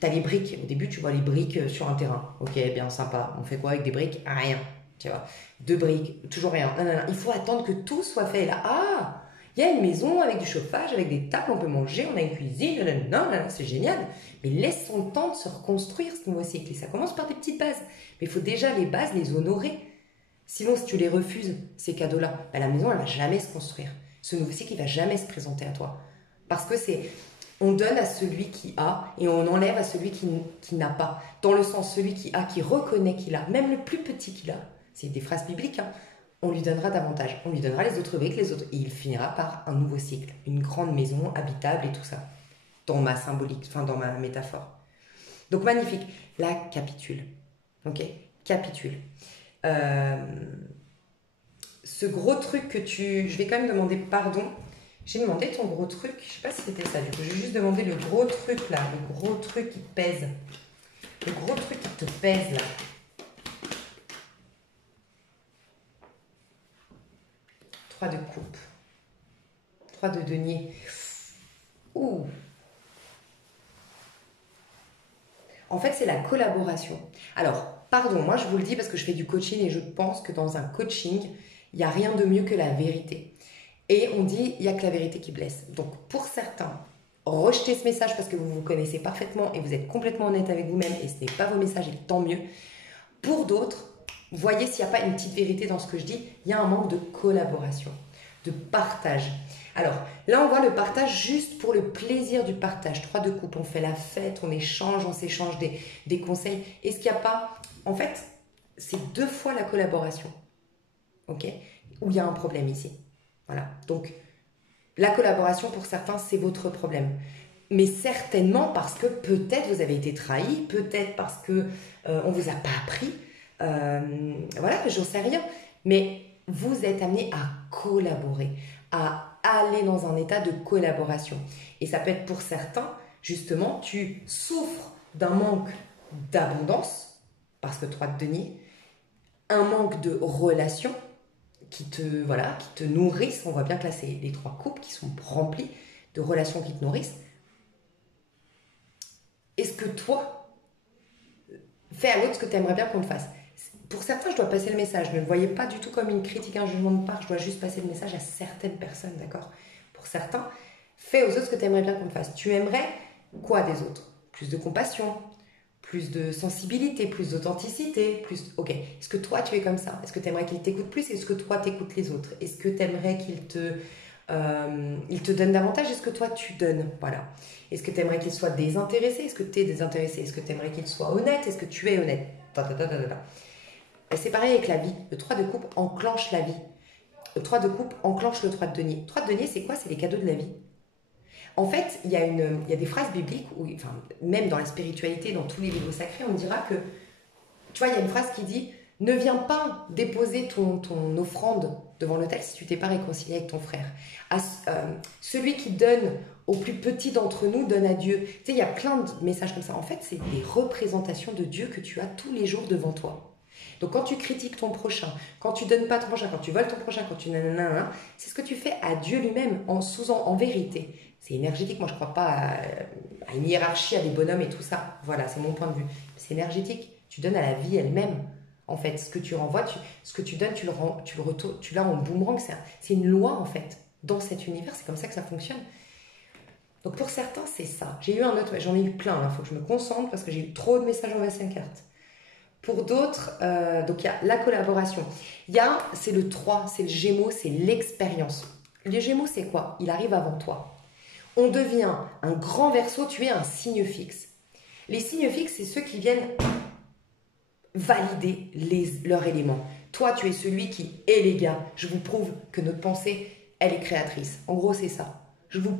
T'as les briques. Au début, tu vois les briques sur un terrain. Ok, bien sympa. On fait quoi avec des briques? Rien. Tu vois, 2 briques, toujours rien. Non. Il faut attendre que tout soit fait. Et là, ah! Il y a une maison avec du chauffage, avec des tables, on peut manger, on a une cuisine, non, c'est génial. Mais laissons le temps de se reconstruire ce nouveau cycle. Et ça commence par des petites bases. Mais il faut déjà les bases, les honorer. Sinon, si tu les refuses, ces cadeaux-là, la maison, elle ne va jamais se construire. Ce nouveau cycle, il ne va jamais se présenter à toi. Parce que on donne à celui qui a et on enlève à celui qui n'a pas. Dans le sens, celui qui a, qui reconnaît qu'il a, même le plus petit qu'il a. C'est des phrases bibliques, hein. On lui donnera davantage. On lui donnera les autres briques, les autres. Et il finira par un nouveau cycle. Une grande maison habitable et tout ça. Dans ma symbolique, enfin dans ma métaphore. Donc magnifique. Là, capitule. Ok? Capitule. Ce gros truc que je vais quand même demander pardon. J'ai demandé ton gros truc. Je sais pas si c'était ça. Du coup, j'ai juste demandé le gros truc là. Le gros truc qui pèse. Le gros truc qui te pèse là. 3 de coupe, 3 de denier. Ouh. En fait, c'est la collaboration. Alors, pardon, moi je vous le dis parce que je fais du coaching et je pense que dans un coaching, il n'y a rien de mieux que la vérité. Et on dit, il n'y a que la vérité qui blesse. Donc, pour certains, rejetez ce message parce que vous vous connaissez parfaitement et vous êtes complètement honnête avec vous-même et ce n'est pas vos messages et tant mieux. Pour d'autres, voyez s'il n'y a pas une petite vérité dans ce que je dis, il y a un manque de collaboration, de partage. Alors là, on voit le partage juste pour le plaisir du partage. 3 de coupe, on fait la fête, on s'échange des conseils. Est-ce qu'il n'y a pas... En fait, c'est 2 fois la collaboration, ok? Où il y a un problème ici. Voilà, donc la collaboration pour certains, c'est votre problème. Mais certainement parce que peut-être vous avez été trahi, peut-être parce que on ne vous a pas appris. Voilà, j'en sais rien. Mais vous êtes amené à collaborer, à aller dans un état de collaboration. Et ça peut être pour certains, justement, tu souffres d'un manque d'abondance, parce que 3 de denier, un manque de relations qui te nourrissent. On voit bien que là, c'est les 3 coupes qui sont remplies de relations qui te nourrissent. Est-ce que toi, fais à l'autre ce que tu aimerais bien qu'on te fasse? Pour certains, je dois passer le message. Ne le voyez pas du tout comme une critique, un jugement de part. Je dois juste passer le message à certaines personnes, d'accord? Pour certains, fais aux autres ce que tu aimerais bien qu'on te fasse. Tu aimerais quoi des autres? Plus de compassion, plus de sensibilité, plus d'authenticité, plus... Ok, est-ce que toi, tu es comme ça? Est-ce que tu aimerais qu'ils t'écoutent plus? Est-ce que toi, t'écoutes les autres? Est-ce que tu aimerais qu'ils te donnent davantage? Est-ce que toi, tu donnes? Voilà. Est-ce que tu aimerais qu'ils soient désintéressés? Est-ce que tu es désintéressé? Est-ce que tu aimerais qu'ils soient honnêtes? Est-ce que tu es honnête? C'est pareil avec la vie. Le 3 de coupe enclenche la vie. Le 3 de coupe enclenche le 3 de denier. 3 de denier, c'est quoi? C'est les cadeaux de la vie. En fait, il y a des phrases bibliques, où, enfin, même dans la spiritualité, dans tous les livres sacrés, on dira que Tu vois, il y a une phrase qui dit « Ne viens pas déposer ton offrande devant l'autel si tu t'es pas réconcilié avec ton frère. Celui qui donne au plus petit d'entre nous donne à Dieu. » Tu sais, il y a plein de messages comme ça. En fait, c'est des représentations de Dieu que tu as tous les jours devant toi. Donc quand tu critiques ton prochain, quand tu donnes pas ton prochain, quand tu voles ton prochain, quand tu nanana, c'est ce que tu fais à Dieu lui-même en vérité. C'est énergétique, moi je crois pas à une hiérarchie, à des bonhommes et tout ça. Voilà, c'est mon point de vue. C'est énergétique. Tu donnes à la vie elle-même. En fait, ce que tu renvoies, ce que tu donnes, tu l'as en boomerang. C'est une loi en fait. Dans cet univers, c'est comme ça que ça fonctionne. Donc pour certains, c'est ça. J'ai eu un autre, j'en ai eu plein. Il faut que je me concentre parce que j'ai eu trop de messages en VS carte. Pour d'autres, donc il y a la collaboration. C'est le 3, c'est le Gémeaux, c'est l'expérience. Le Gémeaux, c'est quoi? Il arrive avant toi. On devient un grand Verseau, tu es un signe fixe. Les signes fixes, c'est ceux qui viennent valider leurs éléments. Toi, tu es celui qui, les gars, je vous prouve que notre pensée, elle est créatrice. En gros, c'est ça. Je vous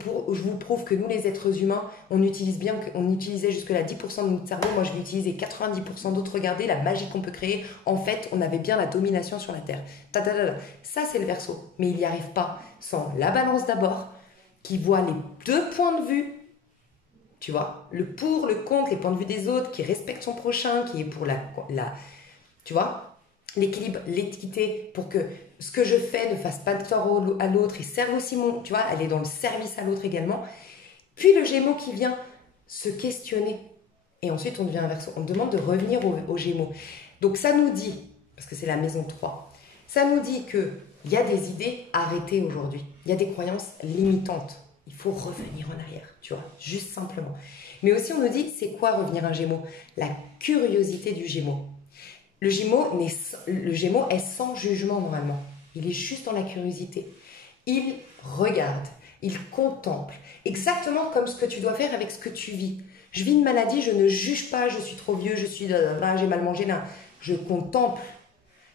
prouve que nous, les êtres humains, on utilisait jusque-là 10% de notre cerveau. Moi, je vais utiliser 90% d'autres. Regardez la magie qu'on peut créer. En fait, on avait bien la domination sur la Terre. Ça, c'est le Verseau. Mais il n'y arrive pas sans la Balance d'abord, qui voit les deux points de vue. Tu vois, le pour, le contre, les points de vue des autres, qui respecte son prochain, qui est pour tu vois, l'équilibre, l'équité, pour que ce que je fais ne fasse pas de tort à l'autre et serve aussi tu vois, elle est dans le service à l'autre également. Puis le Gémeaux qui vient se questionner. Et ensuite, on devient un Verseau. On demande de revenir au Gémeaux. Donc ça nous dit, parce que c'est la maison 3, ça nous dit qu'il y a des idées arrêtées aujourd'hui. Il y a des croyances limitantes. Il faut revenir en arrière, tu vois, juste simplement. Mais aussi, on nous dit, c'est quoi revenir un Gémeaux? La curiosité du Gémeaux. Le Gémeaux est sans jugement normalement. Il est juste dans la curiosité. Il regarde, il contemple, exactement comme ce que tu dois faire avec ce que tu vis. Je vis une maladie, je ne juge pas, je suis trop vieux, j'ai mal mangé là. Je contemple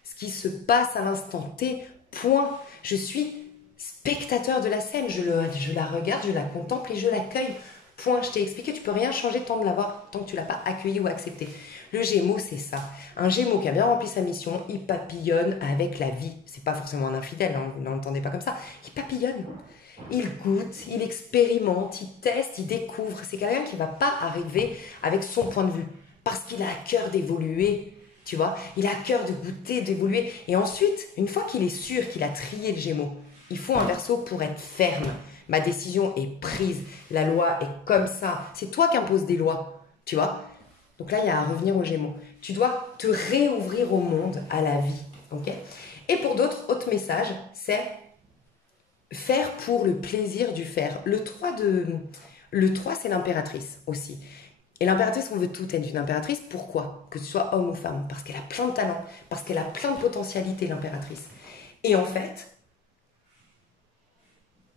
ce qui se passe à l'instant T, point. Je suis spectateur de la scène, je la regarde, je la contemple et je l'accueille. Point, je t'ai expliqué, tu peux rien changer tant de l'avoir, tant que tu ne l'as pas accueilli ou accepté. Le Gémeaux, c'est ça. Un Gémeaux qui a bien rempli sa mission, il papillonne avec la vie. C'est pas forcément un infidèle, hein, vous n'entendez pas comme ça. Il papillonne, il goûte, il expérimente, il teste, il découvre. C'est quelqu'un qui ne va pas arriver avec son point de vue parce qu'il a à cœur d'évoluer. Tu vois, il a à cœur de goûter, d'évoluer. Et ensuite, une fois qu'il est sûr qu'il a trié le Gémeaux, il faut un Verseau pour être ferme. Ma décision est prise. La loi est comme ça. C'est toi qui imposes des lois. Tu vois? Donc là, il y a à revenir aux Gémeaux. Tu dois te réouvrir au monde, à la vie. Okay? Et pour d'autres, autre message, c'est faire pour le plaisir du faire. Le 3, c'est l'impératrice aussi. Et l'impératrice, on veut tout être une impératrice. Pourquoi? Que ce soit homme ou femme. Parce qu'elle a plein de talents. Parce qu'elle a plein de potentialités, l'impératrice. Et en fait,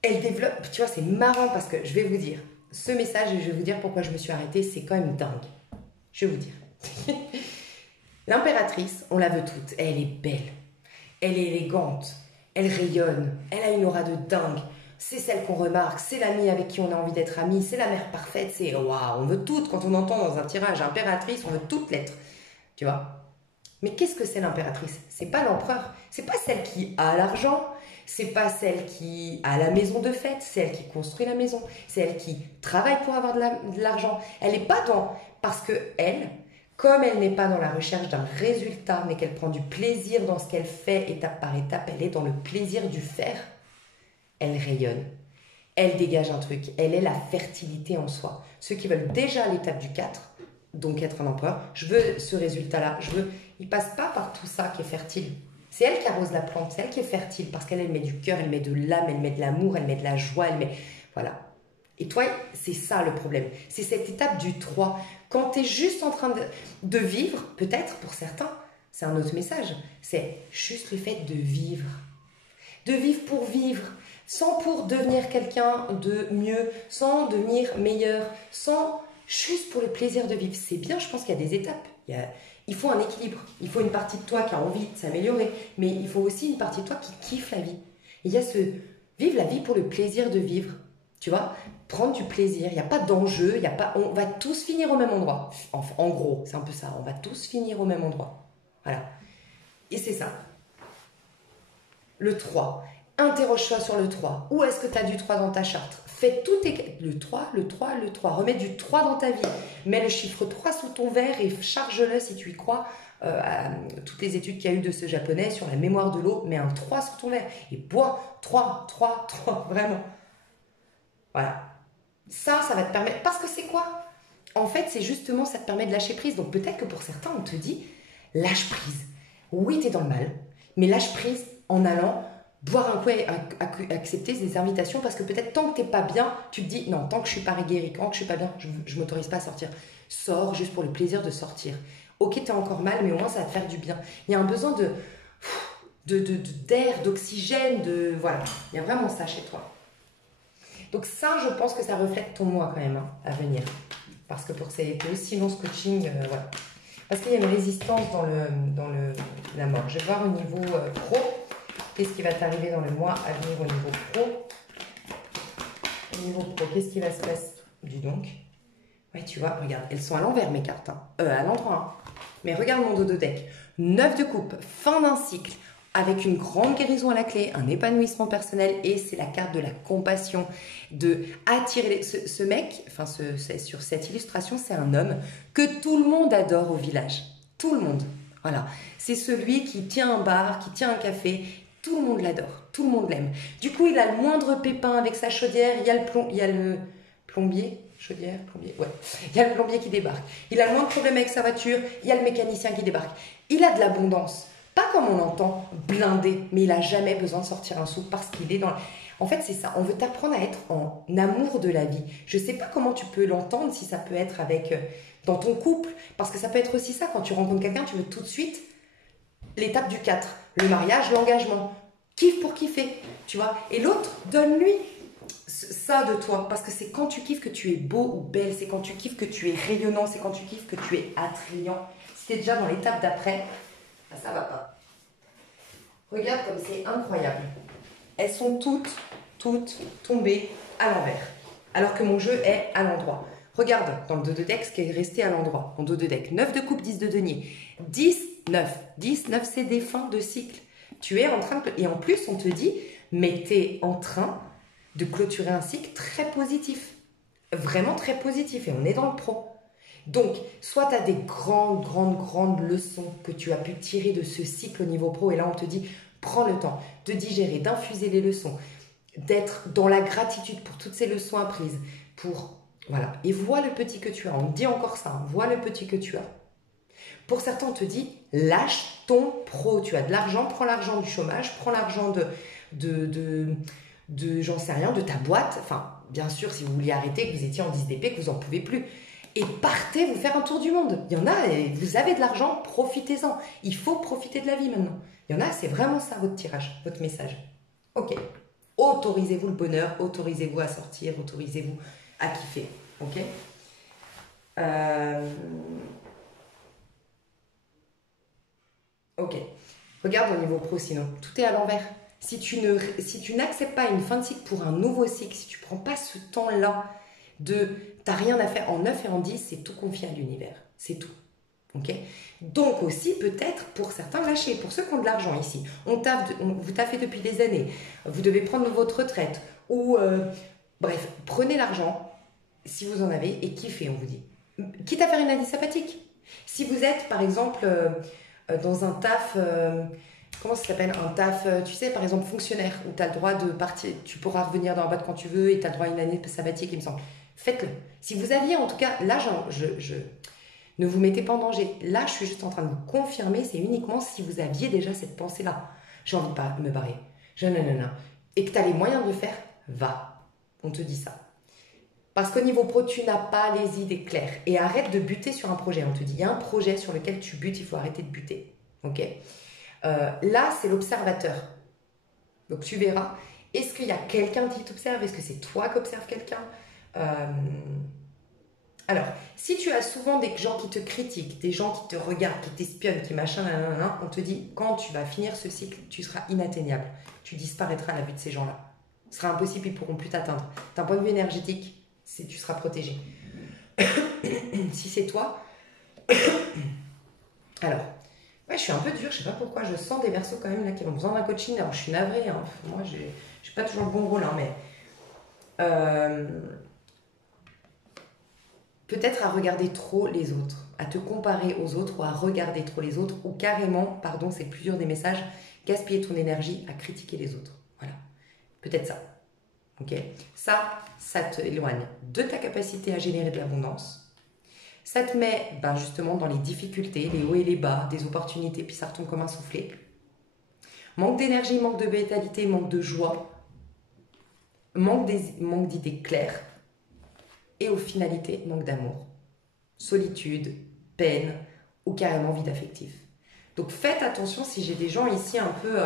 elle développe, tu vois, c'est marrant parce que je vais vous dire, ce message, et je vais vous dire pourquoi je me suis arrêtée, c'est quand même dingue. Je vais vous dire. L'impératrice, on la veut toute. Elle est belle. Elle est élégante. Elle rayonne. Elle a une aura de dingue. C'est celle qu'on remarque. C'est l'amie avec qui on a envie d'être amie. C'est la mère parfaite. C'est waouh, on veut toutes. Quand on entend dans un tirage impératrice, on veut toutes l'être. Tu vois? Mais qu'est-ce que c'est l'impératrice? C'est pas l'empereur. C'est pas celle qui a l'argent. C'est pas celle qui a la maison de fête. C'est elle qui construit la maison. C'est elle qui travaille pour avoir de l'argent. Elle n'est pas dans... Parce que elle, comme elle n'est pas dans la recherche d'un résultat, mais qu'elle prend du plaisir dans ce qu'elle fait étape par étape, elle est dans le plaisir du faire, elle rayonne. Elle dégage un truc. Elle est la fertilité en soi. Ceux qui veulent déjà l'étape du 4, donc être un empereur, je veux ce résultat-là. Il ne passe pas par tout ça qui est fertile. C'est elle qui arrose la plante, c'est elle qui est fertile parce qu'elle met du cœur, elle met de l'âme, elle met de l'amour, elle met de la joie, elle met... Voilà. Et toi, c'est ça le problème. C'est cette étape du 3. Quand tu es juste en train de vivre, peut-être pour certains, c'est un autre message. C'est juste le fait de vivre. De vivre pour vivre. Sans pour devenir quelqu'un de mieux, sans devenir meilleur, sans juste pour le plaisir de vivre. C'est bien, je pense qu'il y a des étapes. Il faut un équilibre. Il faut une partie de toi qui a envie de s'améliorer, mais il faut aussi une partie de toi qui kiffe la vie. Il y a vivre la vie pour le plaisir de vivre. Tu vois, prendre du plaisir, il n'y a pas d'enjeu, il y a pas, on va tous finir au même endroit. En gros, c'est un peu ça, on va tous finir au même endroit. Voilà. Et c'est ça. Le 3. Interroge-toi sur le 3. Où est-ce que tu as du 3 dans ta charte? Fais tout tes... Le 3, le 3, le 3. Remets du 3 dans ta vie. Mets le chiffre 3 sous ton verre et charge-le si tu y crois. À toutes les études qu'il y a eu de ce japonais sur la mémoire de l'eau, mets un 3 sur ton verre. Et bois 3, 3, 3, vraiment. Voilà. Ça va te permettre... Parce que c'est quoi? En fait, c'est justement, ça te permet de lâcher prise. Donc peut-être que pour certains, on te dit, lâche prise. Oui, tu es dans le mal, mais lâche prise en allant boire un coup et accepter des invitations parce que peut-être tant que tu n'es pas bien, tu te dis, non, tant que je ne suis pas guéri, tant que je ne suis pas bien, je ne m'autorise pas à sortir. Sors juste pour le plaisir de sortir. Ok, tu es encore mal, mais au moins ça va te faire du bien. Il y a un besoin d'air, d'oxygène, voilà. Il y a vraiment ça chez toi. Donc ça, je pense que ça reflète ton moi quand même hein, à venir. Parce que pour ces aussi longs coaching, voilà. Parce qu'il y a une résistance dans la mort. Je vais voir au niveau pro. Qu'est-ce qui va t'arriver dans le mois à venir au niveau pro? Au niveau pro, qu'est-ce qui va se passer? Dis donc. Ouais, tu vois, regarde, elles sont à l'envers mes cartes. Hein. À l'endroit. Hein. Mais regarde mon dos de deck. 9 de coupe, fin d'un cycle, avec une grande guérison à la clé, un épanouissement personnel, et c'est la carte de la compassion, de attirer ce mec, enfin sur cette illustration, c'est un homme que tout le monde adore au village. Tout le monde. Voilà. C'est celui qui tient un bar, qui tient un café. Tout le monde l'adore, tout le monde l'aime. Du coup, il a le moindre pépin avec sa chaudière, il y a le plombier, chaudière, plombier, ouais. Il y a le plombier qui débarque. Il a le moindre problème avec sa voiture, il y a le mécanicien qui débarque. Il a de l'abondance, pas comme on l'entend, blindé, mais il n'a jamais besoin de sortir un sou parce qu'il est dans... En fait, c'est ça, on veut t'apprendre à être en amour de la vie. Je ne sais pas comment tu peux l'entendre, si ça peut être avec dans ton couple, parce que ça peut être aussi ça, quand tu rencontres quelqu'un, tu veux tout de suite l'étape du 4, le mariage, l'engagement. Kiffe pour kiffer, tu vois. Et l'autre, donne-lui ça de toi. Parce que c'est quand tu kiffes que tu es beau ou belle. C'est quand tu kiffes que tu es rayonnant. C'est quand tu kiffes que tu es attrayant. Si tu es déjà dans l'étape d'après, ben ça va pas. Regarde comme c'est incroyable. Elles sont toutes tombées à l'envers. Alors que mon jeu est à l'endroit. Regarde dans le dos de deck ce qui est resté à l'endroit. Mon dos de deck, 9 de coupe, 10 de denier. 10, 9. 10, 9, c'est des fins de cycle. Tu es en train de... Et en plus, on te dit, mais tu es en train de clôturer un cycle très positif. Vraiment très positif. Et on est dans le pro. Donc, soit tu as des grandes leçons que tu as pu tirer de ce cycle au niveau pro. Et là, on te dit, prends le temps de digérer, d'infuser les leçons, d'être dans la gratitude pour toutes ces leçons apprises. Voilà. Et vois le petit que tu as. On te dit encore ça. Hein, vois le petit que tu as. Pour certains, on te dit, lâche ton pro. Tu as de l'argent, prends l'argent du chômage, prends l'argent j'en sais rien, de ta boîte. Enfin, bien sûr, si vous vouliez arrêter, que vous étiez en 10DP, que vous n'en pouvez plus. Et partez vous faire un tour du monde. Il y en a, vous avez de l'argent, profitez-en. Il faut profiter de la vie maintenant. Il y en a, c'est vraiment ça votre tirage, votre message. Ok. Autorisez-vous le bonheur, autorisez-vous à sortir, autorisez-vous à kiffer. Ok. Ok. Regarde au niveau pro sinon. Tout est à l'envers. Si tu n'acceptes pas une fin de cycle pour un nouveau cycle, si tu ne prends pas ce temps-là t'as rien à faire en 9 et en 10, c'est tout confié à l'univers. C'est tout. Ok. Donc aussi, peut-être, pour certains, lâcher. Pour ceux qui ont de l'argent ici, vous taffez depuis des années, vous devez prendre votre retraite, ou bref, prenez l'argent, si vous en avez, et kiffez, on vous dit. Quitte à faire une année sabbatique. Si vous êtes, par exemple, dans un taf... comment ça s'appelle? Un taf, tu sais, par exemple, fonctionnaire, où tu as le droit de partir, tu pourras revenir dans la boîte quand tu veux et tu as le droit à une année sabbatique, il me semble. Faites-le. Si vous aviez, en tout cas, là, ne vous mettez pas en danger. Là, je suis juste en train de vous confirmer, c'est uniquement si vous aviez déjà cette pensée-là. J'ai envie de me barrer. Non. Et que tu as les moyens de le faire, va. On te dit ça. Parce qu'au niveau pro, tu n'as pas les idées claires. Et arrête de buter sur un projet. On te dit, il y a un projet sur lequel tu butes, il faut arrêter de buter. Ok? Là, c'est l'observateur. Donc, tu verras. Est-ce qu'il y a quelqu'un qui t'observe? Est-ce que c'est toi qui observes quelqu'un? Alors, si tu as souvent des gens qui te critiquent, des gens qui te regardent, qui t'espionnent, qui machin, on te dit, quand tu vas finir ce cycle, tu seras inatteignable. Tu disparaîtras à la vue de ces gens-là. Ce sera impossible, ils ne pourront plus t'atteindre. D'un point de vue énergétique, tu seras protégé. Si c'est toi... Alors, ouais, je suis un peu dure, je ne sais pas pourquoi, je sens des Verseaux quand même là qui ont besoin d'un coaching. Alors, je suis navrée, hein. Moi, je n'ai pas toujours le bon rôle, hein, mais... peut-être à regarder trop les autres, à te comparer aux autres ou à regarder trop les autres, ou carrément, pardon, c'est plusieurs des messages, gaspiller ton énergie à critiquer les autres. Voilà, peut-être ça. Ok, ça te éloigne de ta capacité à générer de l'abondance. Ça te met justement dans les difficultés, les hauts et les bas, des opportunités, puis ça retombe comme un soufflet. Manque d'énergie, manque de vitalité, manque de joie, manque d'idées claires. Et aux finalités, manque d'amour, solitude, peine ou carrément vide affectif. Donc faites attention si j'ai des gens ici un peu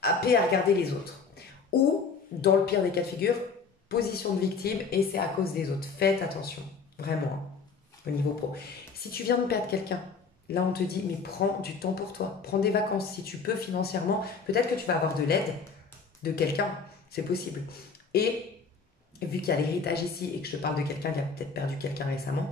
happés à regarder les autres. Ou, dans le pire des cas de figure, position de victime et c'est à cause des autres. Faites attention, vraiment, hein, au niveau pro. Si tu viens de perdre quelqu'un, là on te dit, mais prends du temps pour toi, prends des vacances si tu peux financièrement. Peut-être que tu vas avoir de l'aide de quelqu'un, c'est possible. Et vu qu'il y a l'héritage ici et que je te parle de quelqu'un qui a peut-être perdu quelqu'un récemment,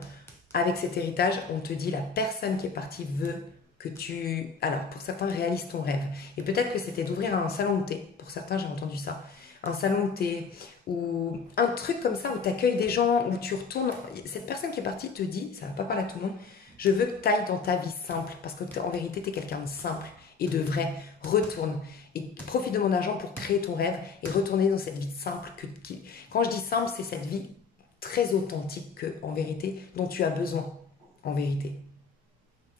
avec cet héritage, on te dit la personne qui est partie veut que tu... Alors, pour certains, réalises ton rêve. Et peut-être que c'était d'ouvrir un salon de thé. Pour certains, j'ai entendu ça. Un salon de thé ou un truc comme ça où tu accueilles des gens, où tu retournes... Cette personne qui est partie te dit, ça ne va pas parler à tout le monde, je veux que tu ailles dans ta vie simple parce qu'en vérité, tu es quelqu'un de simple et de vrai. Retourne. Et profite de mon argent pour créer ton rêve et retourner dans cette vie simple. Quand je dis simple, c'est cette vie très authentique que, en vérité, dont tu as besoin, en vérité.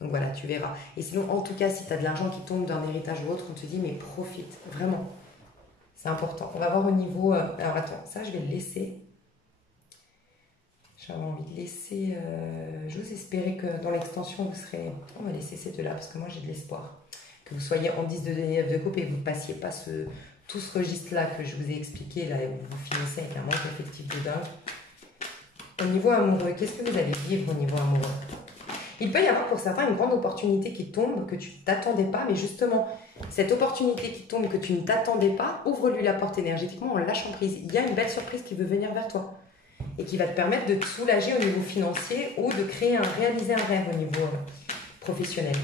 Donc voilà, tu verras. Et sinon, en tout cas, si tu as de l'argent qui tombe d'un héritage ou autre, on te dit, mais profite, vraiment. C'est important. On va voir au niveau... alors attends, ça, je vais le laisser. J'avais envie de laisser... j'ose espérer que dans l'extension, vous serez... On va laisser ces deux-là, parce que moi, j'ai de l'espoir. Que vous soyez en 10 de coupe et que vous ne passiez pas tout ce registre-là que je vous ai expliqué, là, où vous finissez avec un manque affectif de dingue. Au niveau amoureux, qu'est-ce que vous allez vivre au niveau amoureux? Il peut y avoir pour certains une grande opportunité qui tombe, que tu ne t'attendais pas, mais justement, cette opportunité qui tombe, que tu ne t'attendais pas, ouvre-lui la porte énergétiquement en lâchant prise. Il y a une belle surprise qui veut venir vers toi et qui va te permettre de te soulager au niveau financier ou de réaliser un rêve au niveau professionnel.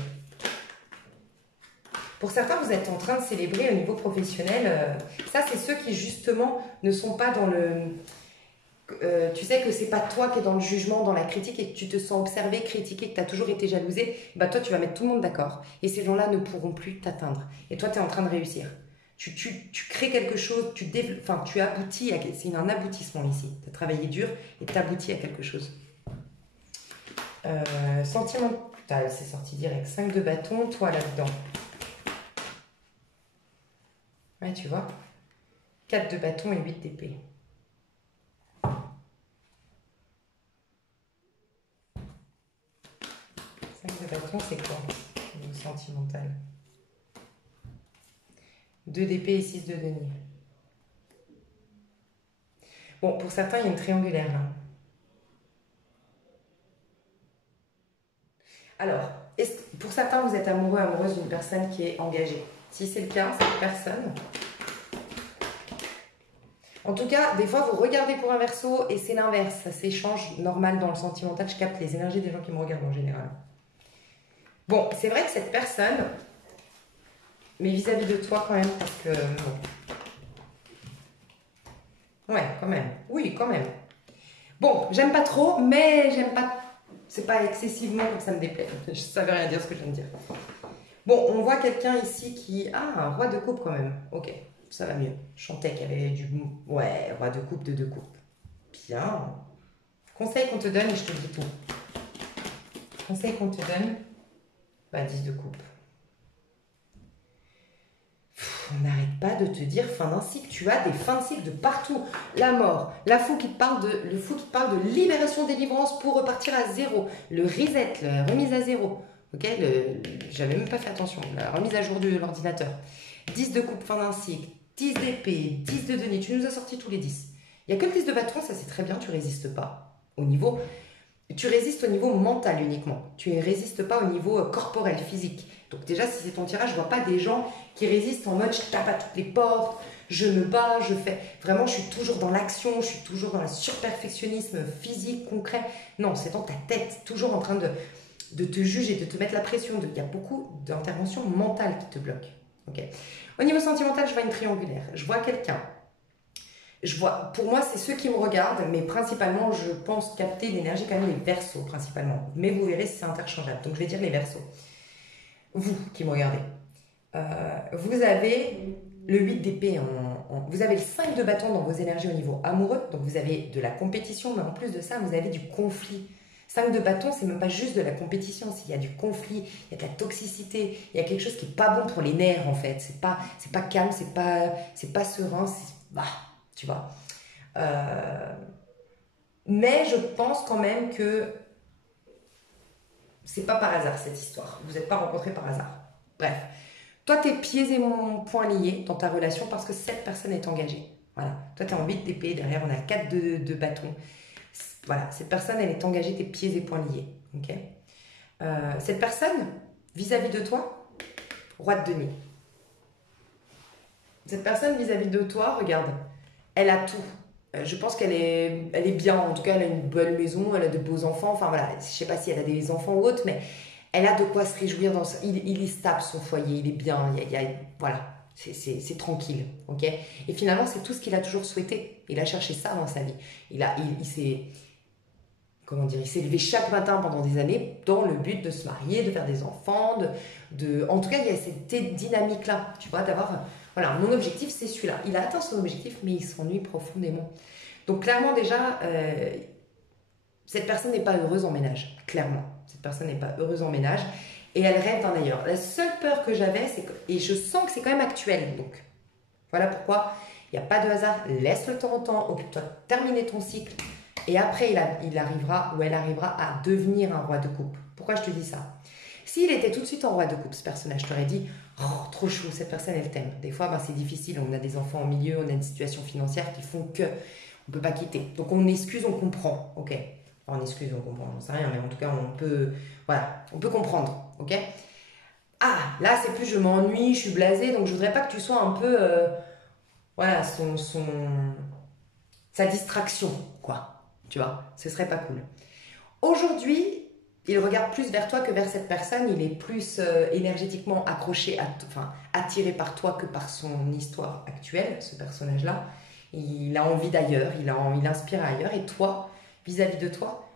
Pour certains, vous êtes en train de célébrer au niveau professionnel. Ça, c'est ceux qui, justement, ne sont pas dans le... tu sais que c'est pas toi qui es dans le jugement, dans la critique et que tu te sens observé, critiqué, que tu as toujours été jalousé. Bah, toi, tu vas mettre tout le monde d'accord. Et ces gens-là ne pourront plus t'atteindre. Et toi, tu es en train de réussir. Tu crées quelque chose, tu aboutis à... C'est un aboutissement ici. Tu as travaillé dur et tu aboutis à quelque chose. Sentimental, c'est sorti direct. 5 de bâton, toi là-dedans. Ouais, tu vois, 4 de bâton et 8 d'épée. 5 de bâton, c'est quoi? Le sentimental. 2 d'épée et 6 de denier. Bon, pour certains, il y a une triangulaire là. Alors, pour certains, vous êtes amoureux, amoureuse d'une personne qui est engagée. Si c'est le cas, cette personne... En tout cas, des fois, vous regardez pour un Verseau et c'est l'inverse. Ça s'échange normal dans le sentimental. Je capte les énergies des gens qui me regardent en général. Bon, c'est vrai que cette personne... Mais vis-à-vis de toi quand même, parce que... Bon. Ouais, quand même. Oui, quand même. Bon, j'aime pas trop, mais j'aime pas... C'est pas excessivement comme ça me déplaît. Je savais rien dire ce que je viens de dire. Bon, on voit quelqu'un ici qui... Ah, un roi de coupe quand même. Ok, ça va mieux. Je chantais qu'il y avait du... Ouais, roi de coupe, de 2 coupes. Bien. Conseil qu'on te donne et je te dis tout. Conseil qu'on te donne, 10 de coupe. On n'arrête pas de te dire fin d'un cycle. Tu as des fins de cycle de partout. La mort, le fou qui te parle de libération, délivrance pour repartir à zéro. Le reset, la remise à zéro. Ok, j'avais même pas fait attention. La remise à jour de l'ordinateur. 10 de coupe, fin d'un cycle. 10 d'épée, 10 de denier. Tu nous as sorti tous les 10. Il n'y a que le 10 de bâton, ça c'est très bien, tu résistes pas. Tu résistes au niveau mental uniquement. Tu ne résistes pas au niveau corporel, physique. Donc déjà, si c'est ton tirage, je ne vois pas des gens qui résistent en mode je tape à toutes les portes, je me bats, je fais... Vraiment, je suis toujours dans l'action, je suis toujours dans le surperfectionnisme physique, concret. Non, c'est dans ta tête, toujours en train de te juger, de te mettre la pression. Il y a beaucoup d'interventions mentales qui te bloquent. Okay. Au niveau sentimental, je vois une triangulaire. Je vois quelqu'un. Pour moi, c'est ceux qui me regardent, mais principalement, je pense capter l'énergie quand même les Verseaux, principalement. Mais vous verrez si c'est interchangeable. Donc, je vais dire les Verseaux. Vous qui me regardez, vous avez le 8 d'épée, vous avez le 5 de bâton dans vos énergies au niveau amoureux. Donc, vous avez de la compétition, mais en plus de ça, vous avez du conflit. 5 de bâton, c'est même pas juste de la compétition, il y a du conflit, il y a de la toxicité, il y a quelque chose qui est pas bon pour les nerfs en fait. C'est pas calme, c'est pas serein, tu vois. Mais je pense quand même que c'est pas par hasard cette histoire. Vous n'êtes pas rencontrés par hasard. Bref, toi t'es pieds et poings liés dans ta relation parce que cette personne est engagée. Voilà. Toi t'es en 8 d'épée, derrière on a 4 de bâton. Voilà, cette personne, elle est engagée, tes pieds et poings liés. Okay, cette personne, vis-à-vis de toi, roi de denier. Cette personne, vis-à-vis de toi, regarde, elle a tout. Je pense qu'elle est bien, en tout cas, elle a une bonne maison, elle a de beaux enfants. Enfin voilà, je ne sais pas si elle a des enfants ou autre, mais elle a de quoi se réjouir. Il est stable, son foyer, il est bien. Voilà, c'est tranquille. Okay, et finalement, c'est tout ce qu'il a toujours souhaité. Il a cherché ça dans sa vie. Il s'est... Comment dire, il s'est levé chaque matin pendant des années dans le but de se marier, de faire des enfants, en tout cas, il y a cette dynamique-là, tu vois, d'avoir... Voilà, mon objectif, c'est celui-là. Il a atteint son objectif, mais il s'ennuie profondément. Donc, clairement, déjà, cette personne n'est pas heureuse en ménage, clairement. Cette personne n'est pas heureuse en ménage et elle rêve d'un ailleurs. La seule peur que j'avais, et je sens que c'est quand même actuel, donc voilà pourquoi il n'y a pas de hasard. Laisse le temps au temps, occupe-toi de terminer ton cycle. Et après, il arrivera ou elle arrivera à devenir un roi de coupe. Pourquoi je te dis ça? S'il était tout de suite en roi de coupe, ce personnage, je t'aurais dit « Oh, trop chou, cette personne, elle t'aime. » Des fois, c'est difficile. On a des enfants au milieu, on a une situation financière qui font que on ne peut pas quitter. Donc, on excuse, on comprend. Ok. Enfin, on excuse, on comprend, j'en sais rien. Mais en tout cas, on peut comprendre. Ok. Ah, là, c'est plus je m'ennuie, je suis blasée. Donc, je voudrais pas que tu sois un peu... voilà, sa distraction, quoi. Tu vois, ce serait pas cool. Aujourd'hui, il regarde plus vers toi que vers cette personne. Il est plus énergétiquement accroché, attiré par toi que par son histoire actuelle, ce personnage-là. Il a envie d'ailleurs, il inspire ailleurs. Et toi, vis-à-vis de toi,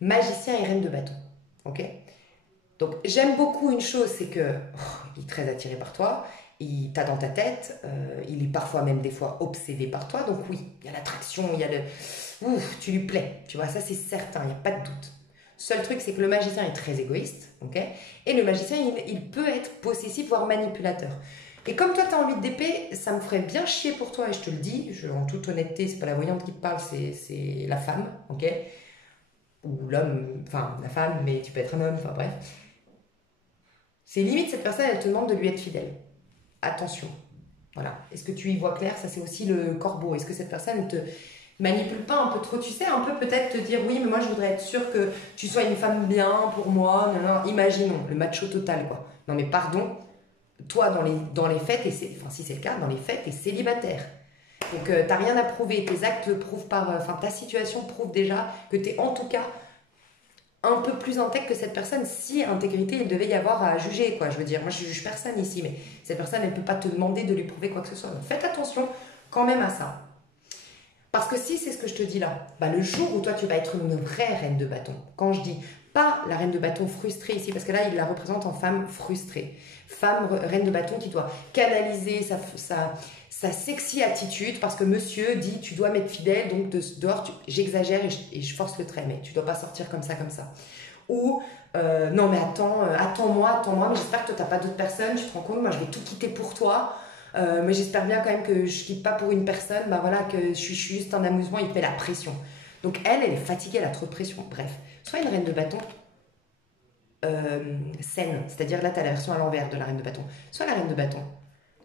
magicien et reine de bâton. Ok? Donc, j'aime beaucoup une chose, c'est que il est très attiré par toi. Il t'a dans ta tête, il est parfois même des fois obsédé par toi. Donc oui, il y a l'attraction, il y a le... Ouf, tu lui plais, tu vois, ça c'est certain, il n'y a pas de doute. Seul truc, c'est que le magicien est très égoïste, ok? Et le magicien, il peut être possessif, voire manipulateur. Et comme toi, tu as envie d'épée, ça me ferait bien chier pour toi, et je te le dis, en toute honnêteté, c'est pas la voyante qui te parle, c'est la femme, ok? Ou l'homme, enfin la femme, mais tu peux être un homme, enfin bref. C'est limite, cette personne, elle te demande de lui être fidèle. Attention, voilà. Est-ce que tu y vois clair? Ça, c'est aussi le corbeau. Est-ce que cette personne ne te manipule pas un peu trop? Tu sais, un peu peut-être te dire, oui, mais moi, je voudrais être sûre que tu sois une femme bien pour moi. Non, non, imaginons, le macho total, quoi. Non, mais pardon, toi, dans les faits, si c'est le cas, dans les faits, t'es célibataire. Donc, t'as rien à prouver. Tes actes prouvent ta situation prouve déjà que t'es en tout cas un peu plus intègre que cette personne, si intégrité il devait y avoir à juger, quoi. Je veux dire, moi je juge personne ici, mais cette personne, elle ne peut pas te demander de lui prouver quoi que ce soit. Donc faites attention quand même à ça. Parce que si c'est ce que je te dis là, le jour où toi tu vas être une vraie reine de bâton, quand je dis pas la reine de bâton frustrée ici, parce que là il la représente en femme frustrée, reine de bâton qui doit canaliser sa sexy attitude, parce que monsieur dit tu dois m'être fidèle, donc dehors j'exagère et je force le trait, mais tu dois pas sortir comme ça. Ou non mais attends-moi, mais j'espère que toi t'as pas d'autres personnes, tu te rends compte, moi je vais tout quitter pour toi. Mais j'espère bien quand même que je quitte pas pour une personne, voilà, que je suis juste un amusement, il te met la pression. Donc elle est fatiguée, elle a trop de pression. Bref, soit une reine de bâton saine, c'est-à-dire là tu as la version à l'envers de la reine de bâton, soit la reine de bâton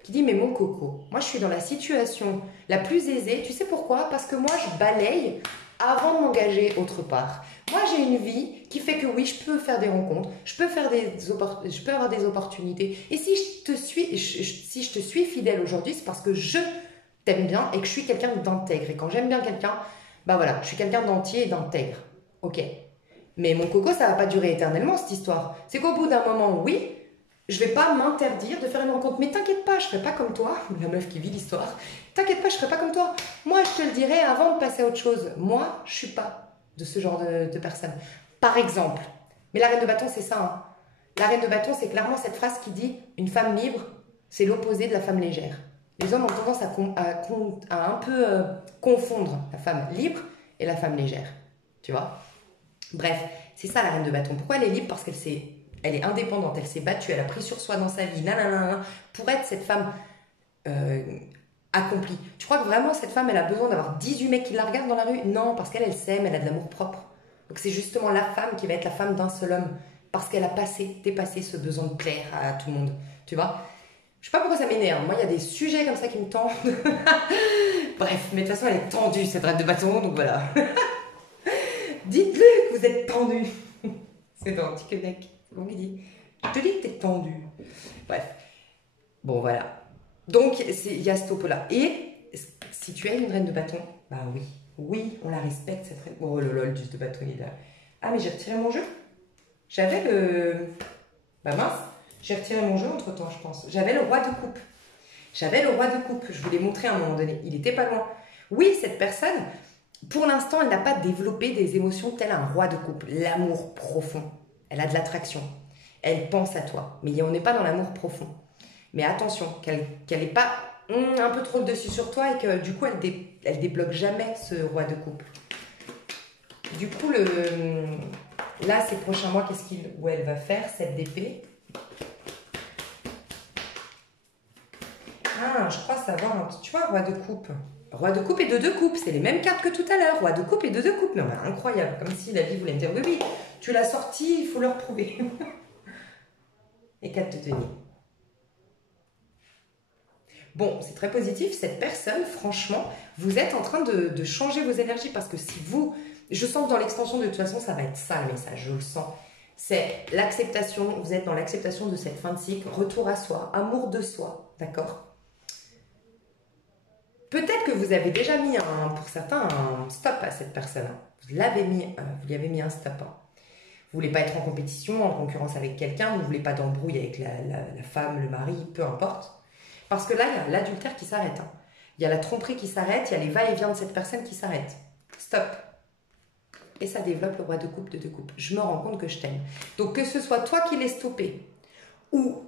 qui dit mais mon coco, moi je suis dans la situation la plus aisée, tu sais pourquoi? Parce que moi je balaye avant de m'engager autre part. Moi j'ai une vie qui fait que oui, je peux faire des rencontres, je peux avoir des opportunités. Et si si je te suis fidèle aujourd'hui, c'est parce que je t'aime bien et que je suis quelqu'un d'intègre. Et quand j'aime bien quelqu'un, bah voilà, je suis quelqu'un d'entier et d'intègre. Ok. Mais mon coco, ça va pas durer éternellement cette histoire. C'est qu'au bout d'un moment, oui, je vais pas m'interdire de faire une rencontre. Mais t'inquiète pas, je serai pas comme toi, la meuf qui vit l'histoire. T'inquiète pas, je serai pas comme toi. Moi, je te le dirai avant de passer à autre chose. Moi, je suis pas de ce genre de personne. Par exemple, mais la reine de bâton, c'est ça. Hein. La reine de bâton, c'est clairement cette phrase qui dit une femme libre, c'est l'opposé de la femme légère. Les hommes ont tendance à un peu confondre la femme libre et la femme légère. Tu vois? Bref, c'est ça la reine de bâton. Pourquoi elle est libre? Parce elle est indépendante, elle s'est battue, elle a pris sur soi dans sa vie, nanana, pour être cette femme accomplie. Tu crois que vraiment cette femme, elle a besoin d'avoir 18 mecs qui la regardent dans la rue? Non, parce qu'elle s'aime, elle a de l'amour propre. Donc c'est justement la femme qui va être la femme d'un seul homme, parce qu'elle a dépassé ce besoin de plaire à tout le monde. Tu vois? Je sais pas pourquoi ça m'énerve. Moi, il y a des sujets comme ça qui me tendent. Bref, mais de toute façon, elle est tendue, cette reine de bâton, donc voilà. Dites-le que vous êtes tendu. C'est dans TikTok. C'est bon qui dit. Je te dis que t'es tendu. Bref. Bon, voilà. Donc, il y a ce topo-là. Et si tu es une reine de bâton, bah oui. Oui, on la respecte, cette reine. Oh lol, juste de bâton, il est là. Ah, mais j'ai retiré mon jeu. J'avais le... Bah mince. J'ai retiré mon jeu entre-temps, je pense. J'avais le roi de coupe. J'avais le roi de coupe. Je vous l'ai montré à un moment donné. Il était pas loin. Oui, cette personne... Pour l'instant, elle n'a pas développé des émotions telles un roi de coupe, l'amour profond. Elle a de l'attraction. Elle pense à toi. Mais on n'est pas dans l'amour profond. Mais attention, qu'elle n'ait pas un peu trop le dessus sur toi et que du coup, elle débloque jamais ce roi de coupe. Du coup, là, ces prochains mois, où elle va faire cette d'épée? Ah, je crois savoir. Tu vois, roi de coupe. Roi de coupe et de deux coupes, c'est les mêmes cartes que tout à l'heure. Roi de coupe et de deux coupes. Non, mais incroyable. Comme si la vie voulait me dire, oui, tu l'as sorti, il faut le reprouver. Et 4 de denier. Bon, c'est très positif. Cette personne, franchement, vous êtes en train de changer vos énergies parce que si vous... Je sens que dans l'extension, de toute façon, ça va être ça le message, je le sens. C'est l'acceptation, vous êtes dans l'acceptation de cette fin de cycle, retour à soi, amour de soi, d'accord? Peut-être que vous avez déjà mis, pour certains, un stop à cette personne. Vous lui avez mis un stop. Vous ne voulez pas être en compétition, en concurrence avec quelqu'un, vous ne voulez pas d'embrouille avec la femme, le mari, peu importe. Parce que là, il y a l'adultère qui s'arrête. Il y a la tromperie qui s'arrête, il y a les va-et-vient de cette personne qui s'arrête. Stop. Et ça développe le roi de coupe, de deux coupes. Je me rends compte que je t'aime. Donc que ce soit toi qui l'aies stoppé, ou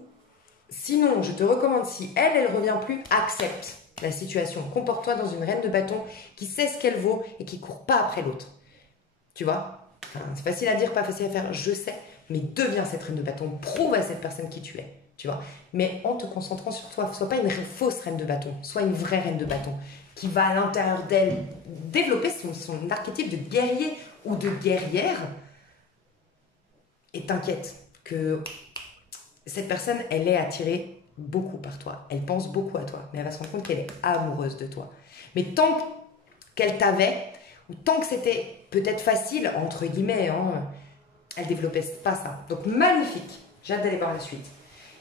sinon, je te recommande, si elle revient plus, accepte la situation. Comporte-toi dans une reine de bâton qui sait ce qu'elle vaut et qui court pas après l'autre. Tu vois? Enfin, c'est facile à dire, pas facile à faire, je sais. Mais deviens cette reine de bâton. Prouve à cette personne qui tu es. Tu vois? Mais en te concentrant sur toi. Sois pas une fausse reine de bâton. Sois une vraie reine de bâton qui va à l'intérieur d'elle développer son archétype de guerrier ou de guerrière. Et t'inquiète que cette personne, elle est attirée beaucoup par toi. Elle pense beaucoup à toi. Mais elle va se rendre compte qu'elle est amoureuse de toi. Mais tant qu'elle t'avait, ou tant que c'était peut-être facile, entre guillemets, elle développait pas ça. Donc magnifique. J'ai hâte d'aller voir la suite.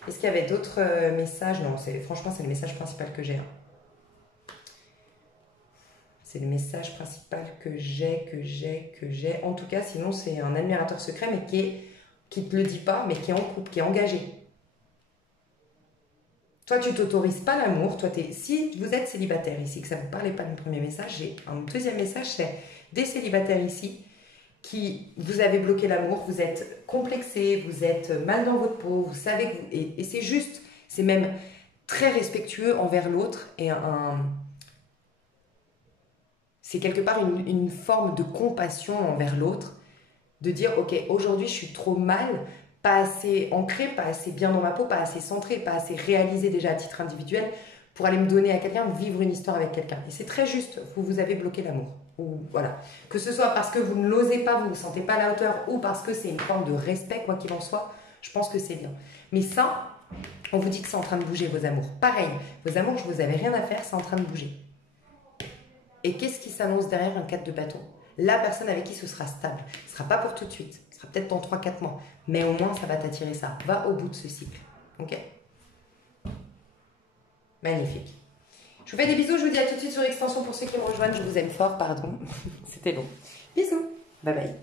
Est-ce qu'il y avait d'autres messages? Non, franchement, c'est le message principal que j'ai. C'est le message principal que j'ai. En tout cas, sinon, c'est un admirateur secret, mais qui ne te le dit pas, mais qui est en couple, qui est engagé. Toi, tu t'autorises pas l'amour. Si vous êtes célibataire ici, que ça ne vous parlait pas de mon premier message, j'ai un deuxième message, c'est des célibataires ici qui vous avez bloqué l'amour, vous êtes complexé, vous êtes mal dans votre peau, vous savez que et c'est juste, c'est même très respectueux envers l'autre et c'est quelque part une forme de compassion envers l'autre, de dire ok, aujourd'hui je suis trop mal, pas assez ancrée, pas assez bien dans ma peau, pas assez centrée, pas assez réalisée déjà à titre individuel pour aller me donner à quelqu'un, vivre une histoire avec quelqu'un. Et c'est très juste, vous avez bloqué l'amour. Ou voilà. Que ce soit parce que vous ne l'osez pas, vous ne vous sentez pas à la hauteur, ou parce que c'est une forme de respect, quoi qu'il en soit, je pense que c'est bien. Mais ça, on vous dit que c'est en train de bouger vos amours. Pareil, vos amours, vous n'avez rien à faire, c'est en train de bouger. Et qu'est-ce qui s'annonce derrière un 4 de bâton? La personne avec qui ce sera stable. Ce ne sera pas pour tout de suite. Ce ne sera peut-être dans 3-4 mois. Mais au moins, ça va t'attirer ça. Va au bout de ce cycle. Ok? Magnifique. Je vous fais des bisous. Je vous dis à tout de suite sur Extension pour ceux qui me rejoignent. Je vous aime fort, pardon. C'était long. Bisous. Bye bye.